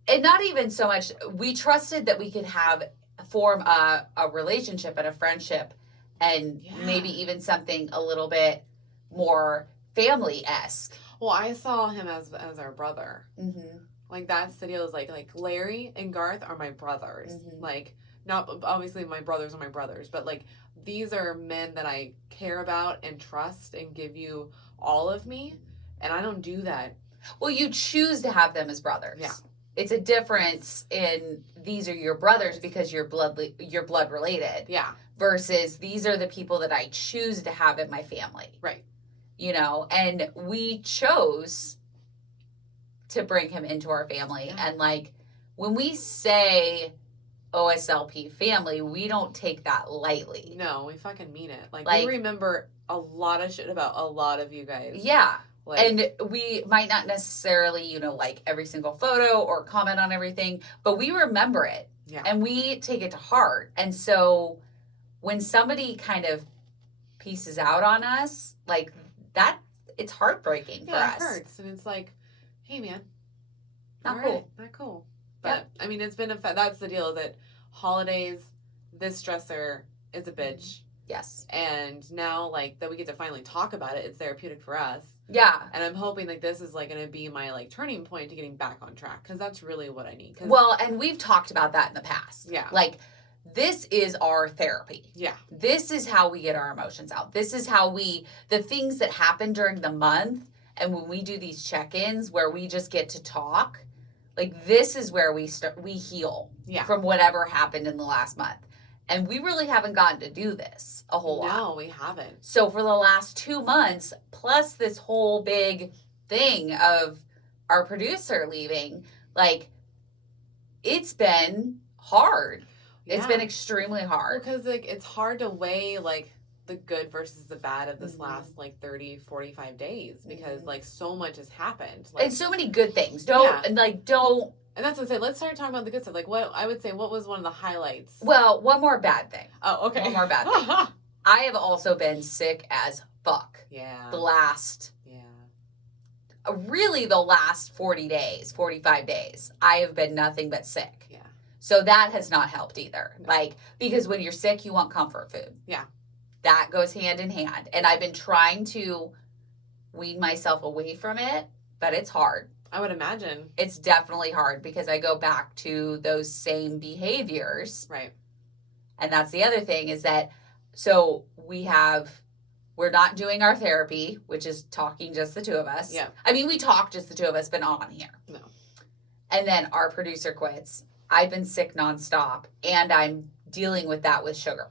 And not even so much, we trusted that we could form a relationship and a friendship and maybe even something a little bit more family-esque. Well, I saw him as our brother. Like, that's the deal is, like Larry and Garth are my brothers. Like, not, obviously my brothers are my brothers, but, like, these are men that I care about and trust and give you all of me, and I don't do that. Well, you choose to have them as brothers. Yeah. It's a difference in these are your brothers because you're blood related. Yeah. Versus these are the people that I choose to have in my family. Right. You know, and we chose to bring him into our family. Yeah. And like when we say OSLP family, we don't take that lightly. No, we fucking mean it. Like we remember a lot of shit about a lot of you guys. Yeah. Like, and we might not necessarily, you know, like every single photo or comment on everything, but we remember it. Yeah. And we take it to heart. And so when somebody kind of pieces out on us, like that, it's heartbreaking for us. It hurts. And it's like, hey, man. Not cool. Right, not cool. But, I mean, it's been that's the deal is that holidays, this stressor is a bitch. Yes. And now, like, that we get to finally talk about it, it's therapeutic for us. Yeah. And I'm hoping, like, this is, like, going to be my, like, turning point to getting back on track. Because that's really what I need. Well, and we've talked about that in the past. Yeah. Like, this is our therapy. Yeah. This is how we get our emotions out. This is how the things that happen during the month, and when we do these check-ins where we just get to talk, like, this is where we heal from whatever happened in the last month. And we really haven't gotten to do this a whole lot. No, we haven't. So for the last 2 months, plus this whole big thing of our producer leaving, like, it's been hard. It's Yeah. been extremely hard. Because like it's hard to weigh like the good versus the bad of this Mhm. last like 30, 45 days because Mhm. like so much has happened. Like, And so many good things. Don't. Yeah. And that's what I say. Let's start talking about the good stuff. Like what I would say, what was one of the highlights? well, one more bad thing. Oh, okay. One more bad thing. I have also been sick as fuck. Yeah. The last, Yeah. really the last 40 days, 45 days, I have been nothing but sick. Yeah. So that has not helped either. No. Like, because when you're sick, you want comfort food. Yeah. That goes hand in hand. And I've been trying to wean myself away from it, but it's hard. I would imagine. It's definitely hard because I go back to those same behaviors. Right. And that's the other thing is that, so we're not doing our therapy, which is talking just the two of us. Yeah. I mean, we talk just the two of us, but not on here. No. And then our producer quits. I've been sick nonstop, and I'm dealing with that with sugar.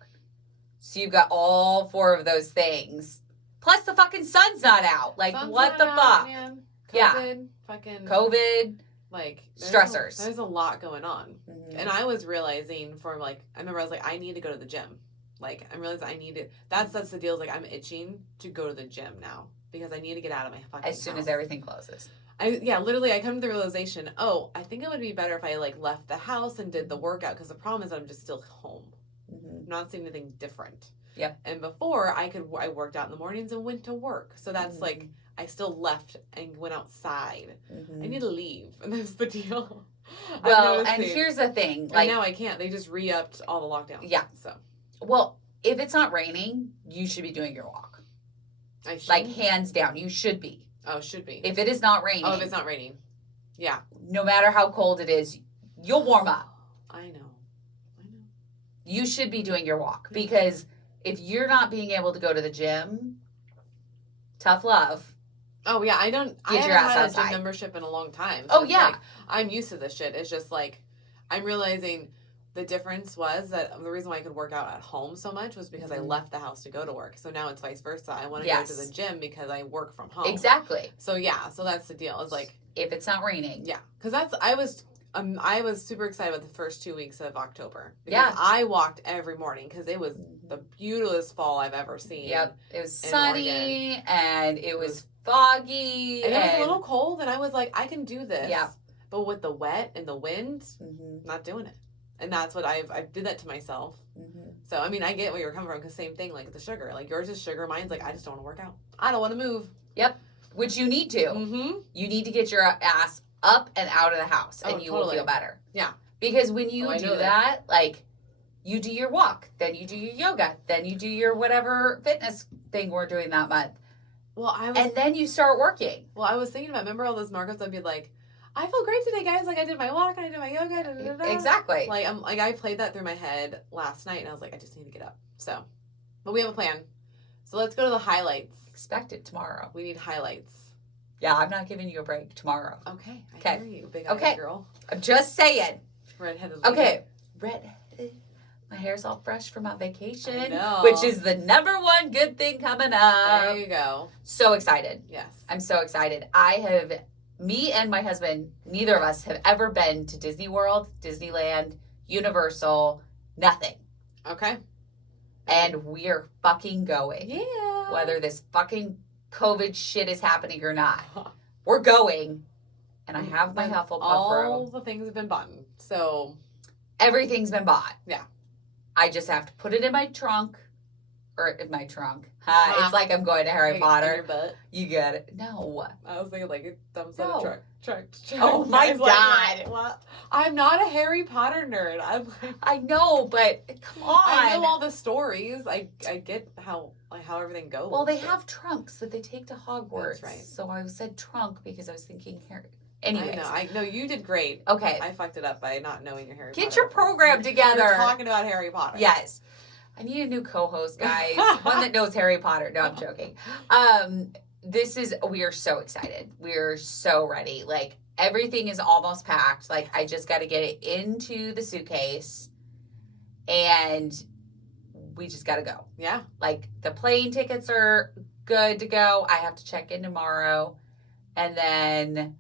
So you've got all four of those things. Plus the fucking sun's not out. Like, Sun's what not the out, fuck? Man. COVID, Yeah. Fucking COVID, like stressors. There's a lot going on. Mhm. And I was realizing I remember I was like, I need to go to the gym. Like, I'm realizing I need to, that's the deal is like, I'm itching to go to the gym now because I need to get out of my fucking as soon house. as everything closes. Literally, I come to the realization, I think it would be better if I like left the house and did the workout because the problem is I'm just still home. Mhm. I'm not seeing anything different. Yep. And before I worked out in the mornings and went to work. So that's Mhm. like, I still left and went outside. Mhm. I need to leave. And that's the deal. I'm Well, and noticing. here's the thing. And Like, now I can't. They just re-upped all the lockdowns. Yeah. So well, if it's not raining, you should be doing your walk. I should. Like, hands down, you should be. Oh, should be. If it is not raining, if it's not raining. Yeah. no matter how cold it is, you'll warm up. I know. You should be doing your walk Yeah. because if you're not being able to go to the gym, tough love. Oh yeah, I your haven't ass had a outside. gym membership in a long time. Oh, it's yeah. like, I'm used to this shit. It's just like I'm realizing the difference was that the reason why I could work out at home so much was because I Mhm. left the house to go to work. So now it's vice versa. I want to Yes. go to the gym because I work from home. Exactly. So yeah, so that's the deal. It's like If it's not raining. yeah, because I was super excited about the first 2 weeks of October. Because Yeah. I walked every morning because it was the beautifulest fall I've ever seen. Yep. It was in sunny and it was foggy. And it was a little cold, and I was like, I can do this. Yeah. But with the wet and the wind, Mhm, not doing it. And that's what I did that to myself. mhm. So I mean, I get where you're coming from because same thing, like the sugar. Like yours is sugar, mine's like I just don't want to work out. I don't want to move. Which you need to. Mm-hmm. You need to get your ass up and out of the house and Oh, you will totally. feel better. Yeah. Because when you Oh, I do know this. that, like you do your walk, then you do your yoga, then you do your whatever fitness thing we're doing that month. Well, And then you start working. I was thinking about remember all those markets. I'd be like, I feel great today, guys. Like I did my walk and I did my yoga. Da, da, da, da. Exactly. Like I played that through my head last night, and I was like, I just need to get up. So, but we have a plan. So let's go to the highlights. Expect it tomorrow. We need highlights. Yeah, I'm not giving you a break tomorrow. Okay. I Okay. hear you, big Okay. eyed girl. I'm just saying. Redheaded. Okay. Redheaded. My hair's all fresh from my vacation, I know. which is the number one good thing coming up. There you go. So excited. Yes. I'm so excited. Me and my husband, neither of us have ever been to Disney World, Disneyland, Universal, nothing. Okay. And we're fucking going. Yeah. Whether this fucking COVID shit is happening or not. We're going. And I have my And Hufflepuff all robe. the things have been bought. So Everything's been bought. Yeah. I just have to put it in my trunk. Or in my trunk. Ah. It's like I'm going to Harry like, Potter. in your butt. You get it. No. I was thinking like it dumps No. out a truck. Oh my I was like, God. what? I'm not a Harry Potter nerd. I'm like I know, but come on. I know all the stories. I get how everything goes. Well, they but- have trunks that they take to Hogwarts. That's right. So I said trunk because I was thinking Harry. Anyways. I know you did great. Okay. I fucked it up by not knowing your Harry Get Potter. your program together. We're talking about Harry Potter. Yes. I need a new co-host, guys. One that knows Harry Potter. No, I'm joking. We are so excited. We're so ready. Like, everything is almost packed. Like, I just got to get it into the suitcase. And we just got to go. Yeah. Like, the plane tickets are good to go. I have to check in tomorrow. And then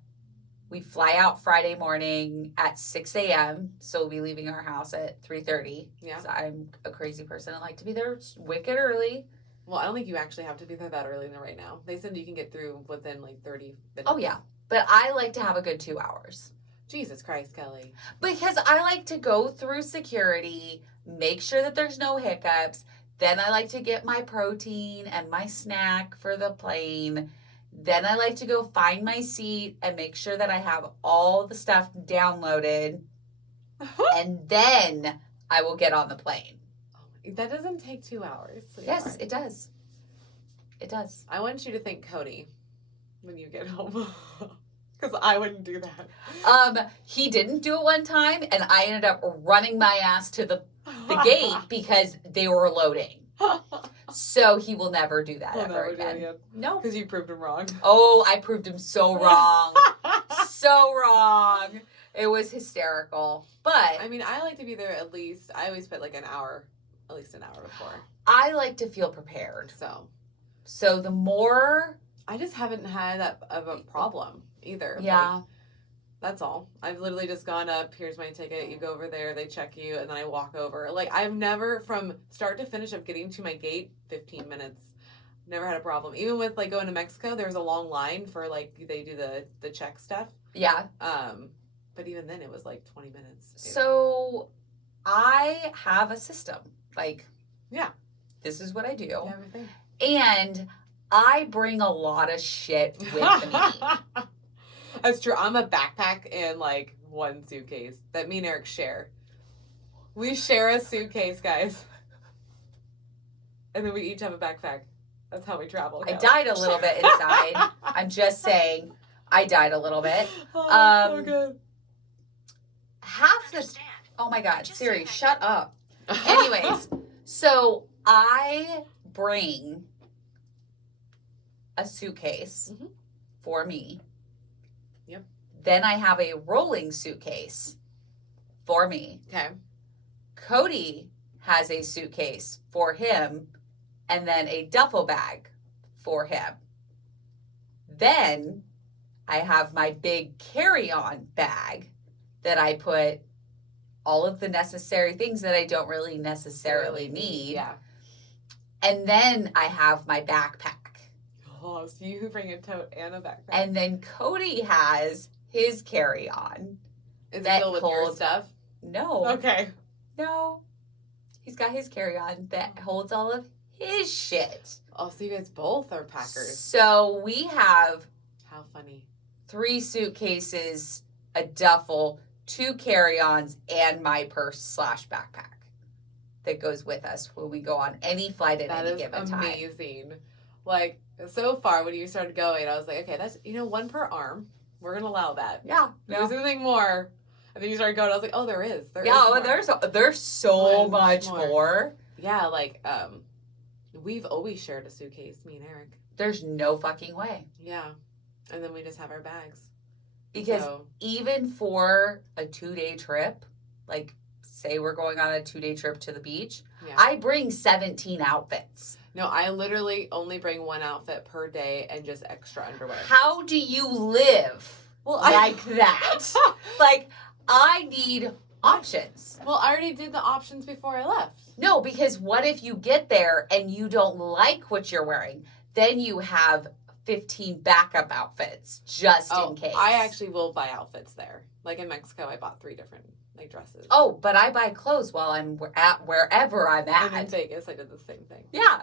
We fly out Friday morning at 6 a.m. So we'll be leaving our house at 3:30. Yeah. Because I'm a crazy person. I like to be there wicked early. Well, I don't think you actually have to be there that early right now. They said you can get through within like 30 minutes. Oh, yeah. But I like to have a good 2 hours. Jesus Christ, Kelly. Because I like to go through security, make sure that there's no hiccups. Then I like to get my protein and my snack for the plane. Then I like to go find my seat and make sure that I have all the stuff downloaded. And then I will get on the plane. That doesn't take 2 hours. Yes, it does. It does. I want you to thank Cody when you get home. Because I wouldn't do that. He didn't do it one time, and I ended up running my ass to the gate because they were loading. So he will never do that ever again. No. Because you proved him wrong. Oh, I proved him so wrong. So wrong. It was hysterical. But I mean, I like to be there at least. I always put like an hour, at least an hour before. I like to feel prepared. So the more... I just haven't had that of a problem either. Yeah. Like, that's all. I've literally just gone up, here's my ticket, you go over there, they check you, and then I walk over. Like, I've never, from start to finish of getting to my gate, 15 minutes. Never had a problem. Even with, like, going to Mexico, there was a long line for, like, they do the check stuff. Yeah. But even then, it was, like, 20 minutes. So, I have a system. Like, yeah. This is what I do. Yeah, everything. And I bring a lot of shit with me. That's true. I'm a backpack and like one suitcase that me and Eric share. We share a suitcase, guys. And then we each have a backpack. That's how we travel. I died a little bit inside. I'm just saying, I died a little bit. Oh, so good. Half the... Oh my God, Siri, shut up. Anyways, so I bring a suitcase for me. Yep. Then I have a rolling suitcase for me. Okay. Cody has a suitcase for him and then a duffel bag for him. Then I have my big carry-on bag that I put all of the necessary things that I don't really necessarily need. Yeah. And then I have my backpack. Oh, so you bring a tote and a backpack. And then Cody has his carry-on. Is it filled with your stuff? No. Okay. No. He's got his carry-on that holds all of his shit. Oh, so you guys both are packers. So we have... How funny. 3 suitcases, a duffel, 2 carry-ons, and my purse/backpack that goes with us when we go on any flight at any given time. That is amazing. Like, so far when you started going, I was like, okay, that's, one per arm. We're going to allow that. Yeah. There's anything more. And then you started going, I was like, oh, there is. There's so much more. Yeah, like, we've always shared a suitcase, me and Eric. There's no fucking way. Yeah. And then we just have our bags. Because even for a 2-day trip, like, say we're going on a 2-day trip to the beach, I bring 17 outfits. No, I literally only bring 1 outfit per day and just extra underwear. How do you live like that? Like, I need options. Well, I already did the options before I left. No, because what if you get there and you don't like what you're wearing? Then you have 15 backup outfits just in case. I actually will buy outfits there. Like in Mexico, I bought 3 different dresses. Oh, but I buy clothes while I'm at wherever I'm at. And in Vegas, I did the same thing. Yeah.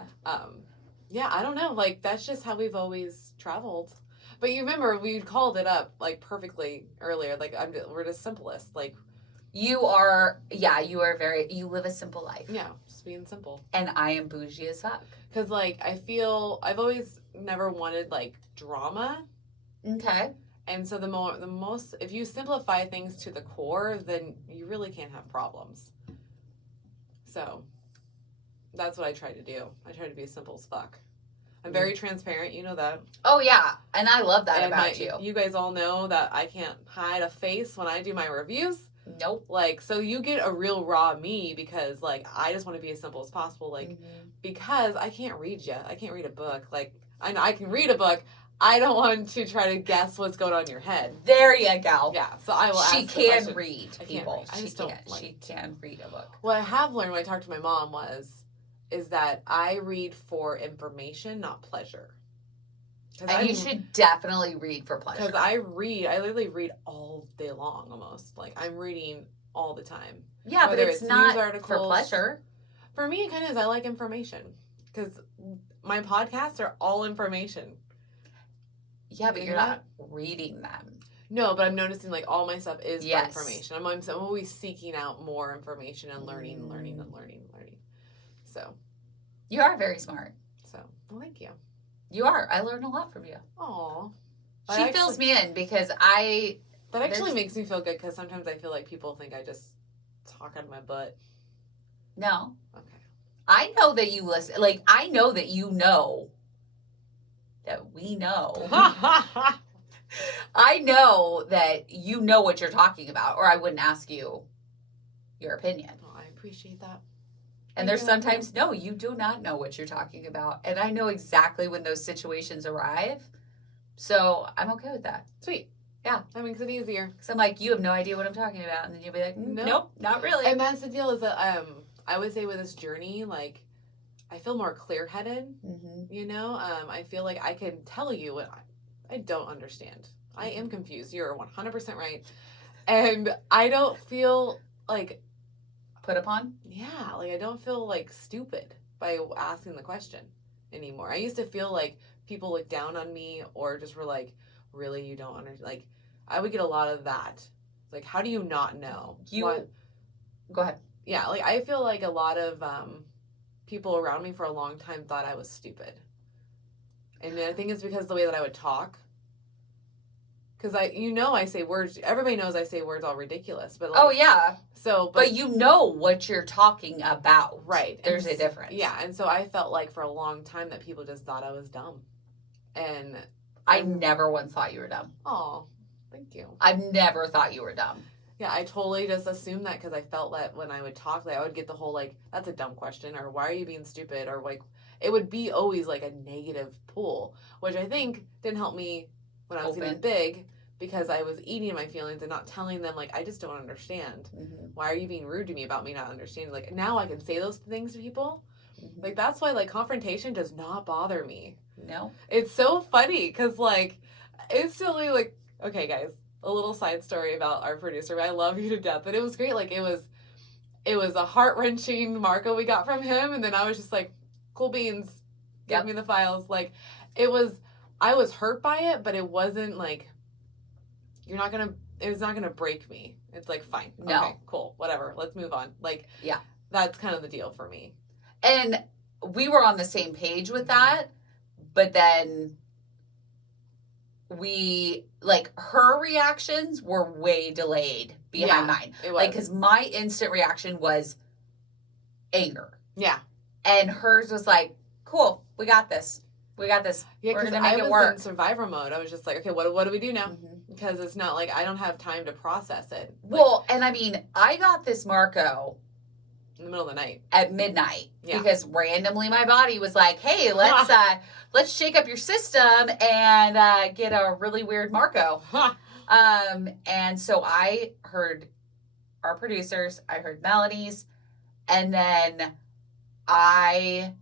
Yeah, I don't know. Like, that's just how we've always traveled. But you remember, we called it up, like, perfectly earlier. Like, we're the simplest. Like, you live a simple life. Yeah, just being simple. And I am bougie as fuck. Because, like, I've always never wanted, like, drama. Okay. And so the most, if you simplify things to the core, then you really can't have problems. So that's what I try to do. I try to be as simple as fuck. I'm very transparent. You know that. Oh, yeah. And I love that about you. You guys all know that I can't hide a face when I do my reviews. Nope. Like, so you get a real raw me because, like, I just want to be as simple as possible. Like, because I can't read you. I can't read a book. Like, I can read a book. I don't want to try to guess what's going on in your head. There you go. Yeah, so I will She ask the can question. read, I can't people. read. I She just can. don't like She can read a book. What I have learned when I talked to my mom is that I read for information, not pleasure. And you should definitely read for pleasure. Because I literally read all day long almost. Like, I'm reading all the time. Yeah, Whether but it's it's not news articles, for pleasure. For me, it kind of is. I like information. Because my podcasts are all information. Yeah, but you're not reading them. No, but I'm noticing, like, all my stuff is Yes. for information. I'm always seeking out more information and learning. So. You are very smart. So, well, thank you. You are. I learn a lot from you. Aw. She fills me in because That actually makes me feel good because sometimes I feel like people think I just talk out of my butt. No. Okay. I know that you listen. Like, I know that you know that we know. I know that you know what you're talking about, or I wouldn't ask you your opinion. Oh, I appreciate that. And there's sometimes, no, you do not know what you're talking about. And I know exactly when those situations arrive. So I'm okay with that. Sweet. Yeah. That makes it easier. Because I'm like, you have no idea what I'm talking about. And then you'll be like, nope, not really. And that's the deal is that I would say with this journey, like, I feel more clear-headed, you know? I feel like I can tell you what I don't understand. I am confused. You're 100% right. And I don't feel like... Put upon? Yeah, like I don't feel like stupid by asking the question anymore. I used to feel like people looked down on me or just were like, really, you don't understand? Like, I would get a lot of that. Like, how do you not know? Go ahead. Yeah, like I feel like a lot of people around me for a long time thought I was stupid. And I think it's because the way that I would talk. Because I say words. Everybody knows I say words all ridiculous. But like, oh, yeah. So, but you know what you're talking about. Right. There's a difference. Yeah. And so I felt like for a long time that people just thought I was dumb. And I never once thought you were dumb. Oh, thank you. I've never thought you were dumb. Yeah, I totally just assumed that because I felt that when I would talk, like, I would get the whole, like, that's a dumb question, or why are you being stupid, or, like, it would be always, like, a negative pull, which I think didn't help me when I was getting big, because I was eating my feelings and not telling them, like, I just don't understand. Why are you being rude to me about me not understanding? Like, now I can say those things to people. Like, that's why, like, confrontation does not bother me. No. It's so funny, because, like, instantly, like, okay, guys, a little side story about our producer. I love you to death, but it was great. Like, it was a heart-wrenching Marco we got from him, and then I was just like, cool beans, give me the files. Like, I was hurt by it, but it wasn't like, it was not gonna break me. It's like, fine, no, okay, cool, whatever, let's move on. Like, yeah, that's kind of the deal for me. And we were on the same page with that, but then her reactions were way delayed behind mine. It was. Like, because my instant reaction was anger. Yeah. And hers was like, cool, we got this. Yeah, we're going to make it work. In survivor mode. I was just like, okay, what do we do now? Because it's not like I don't have time to process it. Like, well, and I mean, I got this Marco in the middle of the night at midnight because randomly my body was like, hey, let's shake up your system and get a really weird Marco. And so I heard our producers, I heard Melanie's, and then I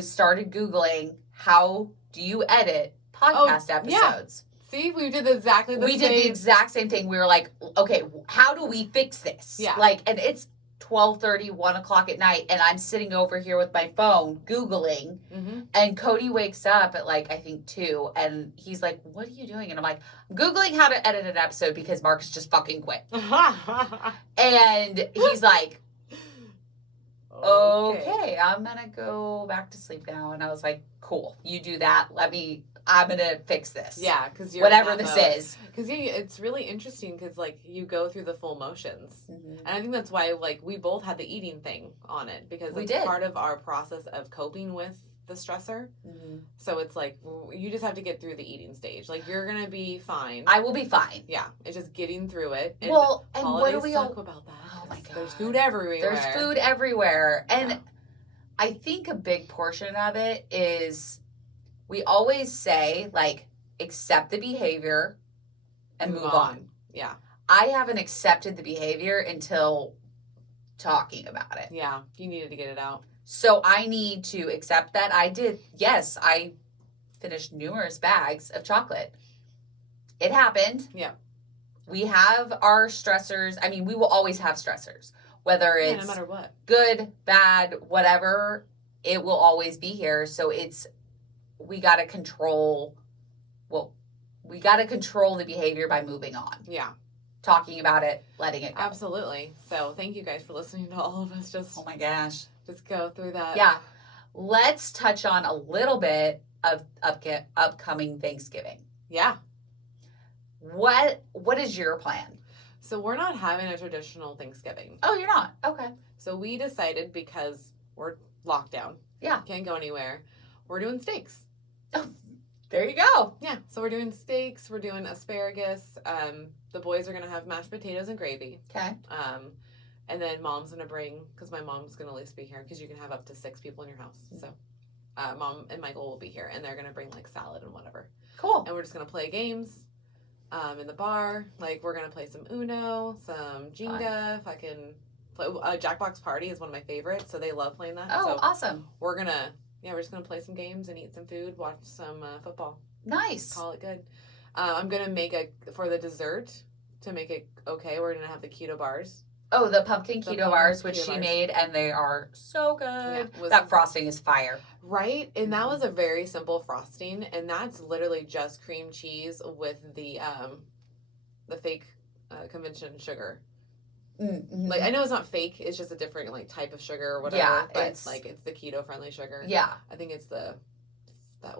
started Googling, how do you edit podcast episodes? See, we did exactly the same. We did the exact same thing. We were like, okay, how do we fix this? Yeah. Like, and it's 12:30, 1 o'clock at night, and I'm sitting over here with my phone Googling, and Cody wakes up at like, I think 2, and he's like, what are you doing? And I'm like, I'm Googling how to edit an episode because Marcus just fucking quit. And he's like, okay, I'm gonna go back to sleep now. And I was like, cool, you do that. I'm gonna fix this. Yeah, because you're whatever this is. Because it's really interesting because like you go through the full motions, and I think that's why like we both had the eating thing on it because it's part of our process of coping with the stressor. So it's like you just have to get through the eating stage. Like you're gonna be fine. I will be fine. Yeah, it's just getting through it. And and what do we all about that? Oh my god, there's food everywhere. There's food everywhere, and I think a big portion of it is we always say, like, accept the behavior and move on. Yeah. I haven't accepted the behavior until talking about it. Yeah. You needed to get it out. So I need to accept that. I finished numerous bags of chocolate. It happened. Yeah. We have our stressors. I mean, we will always have stressors, whether it's no matter what. good, bad, whatever, it will always be here. So we got to control the behavior by moving on. Yeah. Talking about it, letting it go. Absolutely. So thank you guys for listening to all of us Oh my gosh. just go through that. Yeah. Let's touch on a little bit of upcoming Thanksgiving. Yeah. What is your plan? So we're not having a traditional Thanksgiving. Oh, you're not? Okay. So we decided, because we're locked down. Yeah. Can't go anywhere. We're doing steaks. There you go. Yeah. So we're doing steaks. We're doing asparagus. The boys are going to have mashed potatoes and gravy. Okay. And then mom's going to bring, because my mom's going to at least be here, because you can have up to 6 people in your house. So mom and Michael will be here, and they're going to bring like salad and whatever. Cool. And we're just going to play games in the bar. Like, we're going to play some Uno, some Jenga. If I can play. Jackbox Party is one of my favorites, so they love playing that. Oh, so awesome. we're just going to play some games and eat some food, watch some football. Nice. Call it good. I'm going to make for the dessert, to make it okay, we're going to have the keto bars. Oh, the pumpkin keto bars, which keto she bars. made, and they are so good. Yeah, that frosting is fire. Right? And that was a very simple frosting, and that's literally just cream cheese with the fake convention sugar. Mm-hmm. Like, I know it's not fake, it's just a different like type of sugar or whatever. Yeah, but it's the keto friendly sugar. Yeah. I think it's that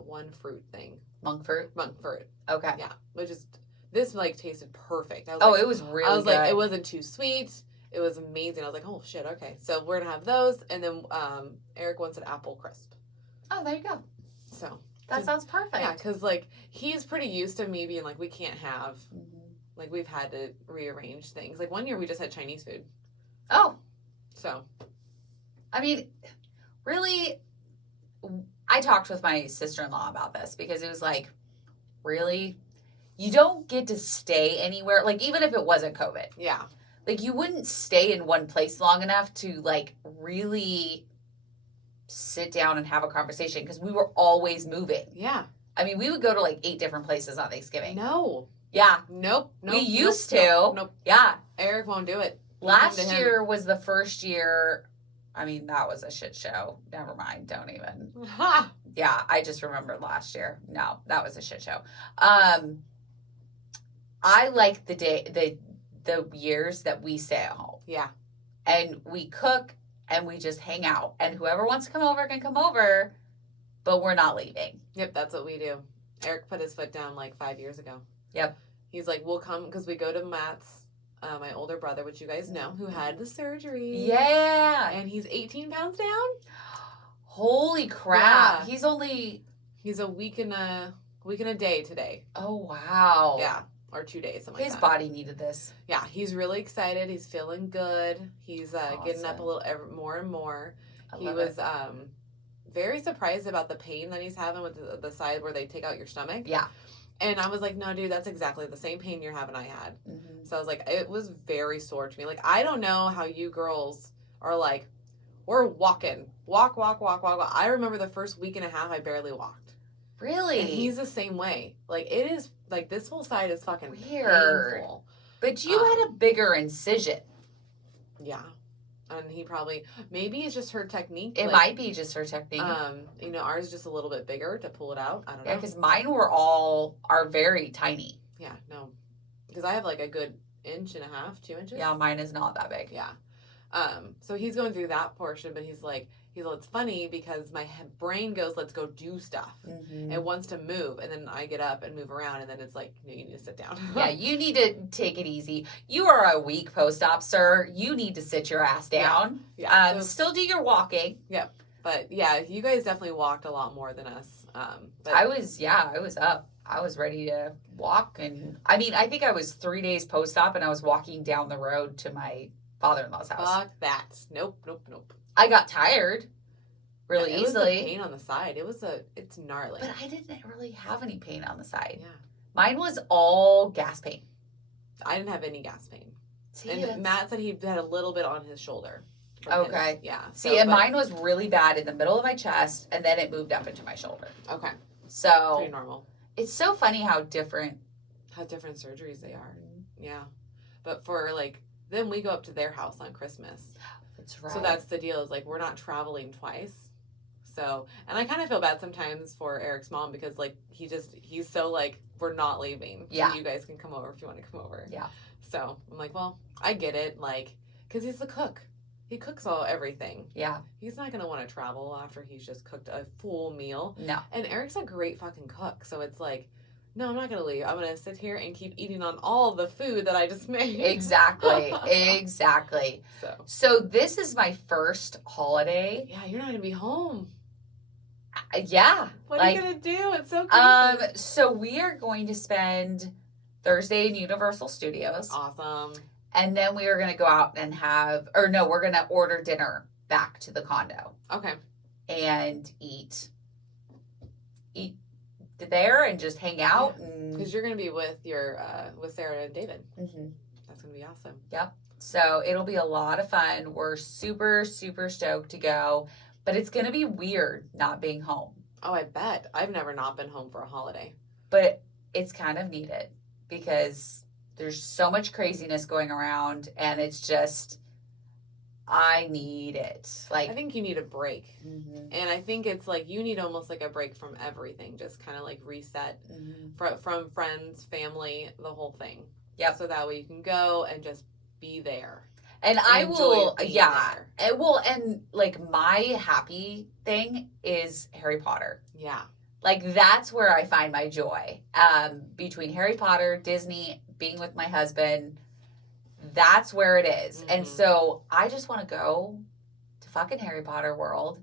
one fruit thing. Monk fruit. Monk fruit. Okay. Yeah. Which is, this like tasted perfect. It was really good. I was like, it wasn't too sweet. It was amazing. I was like, oh shit, okay. So we're gonna have those, and then Eric wants an apple crisp. Oh, there you go. So that sounds perfect. Yeah, because like he's pretty used to me being like, we can't have, like, we've had to rearrange things. Like, one year we just had Chinese food. Oh. So. I mean, really, I talked with my sister-in-law about this, because it was like, really? You don't get to stay anywhere. Like, even if it wasn't COVID. Yeah. Like, you wouldn't stay in one place long enough to, like, really sit down and have a conversation, because we were always moving. Yeah. I mean, we would go to, like, 8 different places on Thanksgiving. No. Yeah. Nope. We used to. Nope. Yeah. Eric won't do it. Last year was the first year. I mean, that was a shit show. Never mind. Don't even. Ha! Yeah, I just remembered last year. No, that was a shit show. I like the years that we stay at home. Yeah. And we cook and we just hang out. And whoever wants to come over can come over, but we're not leaving. Yep, that's what we do. Eric put his foot down like 5 years ago. Yep. He's like, we'll come, because we go to Matt's, my older brother, which you guys know, who had the surgery. Yeah. And he's 18 pounds down. Holy crap. Yeah. He's a week and a day today. Oh, wow. Yeah. Or 2 days, something His like that. body needed this. Yeah, he's really excited. He's feeling good. He's getting up a little more and more. He was very surprised about the pain that he's having with the side where they take out your stomach. Yeah. And I was like, no, dude, that's exactly the same pain you're having I had. Mm-hmm. So I was like, it was very sore to me. Like, I don't know how you girls are like, we're walking. Walk. I remember the first week and a half, I barely walked. Really? And he's the same way. Like, it is, like, this whole side is fucking weird. painful. But you had a bigger incision. Yeah. And he probably, maybe it's just her technique. It might be just her technique. Ours is just a little bit bigger to pull it out. I don't know. Yeah, because mine are very tiny. Yeah, no. Because I have like a good 1.5 inches, 2 inches. Yeah, mine is not that big. Yeah. So he's going through that portion, but he's like, it's funny because my brain goes, let's go do stuff. Mm-hmm. It wants to move, and then I get up and move around, and then it's like, you need to sit down. Yeah, you need to take it easy. You are a weak post-op, sir. You need to sit your ass down. Yeah. Still do your walking. Yeah. But yeah, you guys definitely walked a lot more than us. But I was up. I was ready to walk. And I mean, I think I was 3 days post-op, and I was walking down the road to my father-in-law's house. Fuck that. Nope. I got tired. really it was the easily. pain on the side. It's gnarly. But I didn't really have any pain on the side. Yeah. Mine was all gas pain. I didn't have any gas pain. See, And Matt said he had a little bit on his shoulder. Okay. Yeah. See, and mine was really bad in the middle of my chest, and then it moved up into my shoulder. Okay. So Pretty normal. it's so funny how different surgeries they are. Yeah. But for like, then we go up to their house on Christmas. That's right. So that's the deal, is like we're not traveling twice. So, and I kind of feel bad sometimes for Eric's mom because like he's so like, we're not leaving. Yeah. So you guys can come over if you want to come over. Yeah. So I'm like, well, I get it. Like, because he's the cook. He cooks everything. Yeah. He's not going to want to travel after he's just cooked a full meal. No. And Eric's a great fucking cook. So it's like, no, I'm not going to leave. I'm going to sit here and keep eating on all the food that I just made. Exactly. Exactly. So this is my first holiday. Yeah, you're not going to be home. Yeah. What are you going to do? It's so crazy. So we are going to spend Thursday in Universal Studios. Awesome. And then we are going to go out and we're going to order dinner back to the condo. Okay. And eat there and just hang out. Because you're going to be with with Sarah and David. Mm-hmm. That's going to be awesome. Yep. So it'll be a lot of fun. We're super, super stoked to go. But it's going to be weird not being home. Oh, I bet. I've never not been home for a holiday. But it's kind of needed because there's so much craziness going around and it's just, I need it. Like, I think you need a break. Mm-hmm. And I think it's like you need almost like a break from everything. Just kind of like reset from friends, family, the whole thing. Yep. So that way you can go and just be there. And I will, there. And like my happy thing is Harry Potter. Yeah. Like that's where I find my joy. Between Harry Potter, Disney, being with my husband, that's where it is. And so I just want to go to fucking Harry Potter world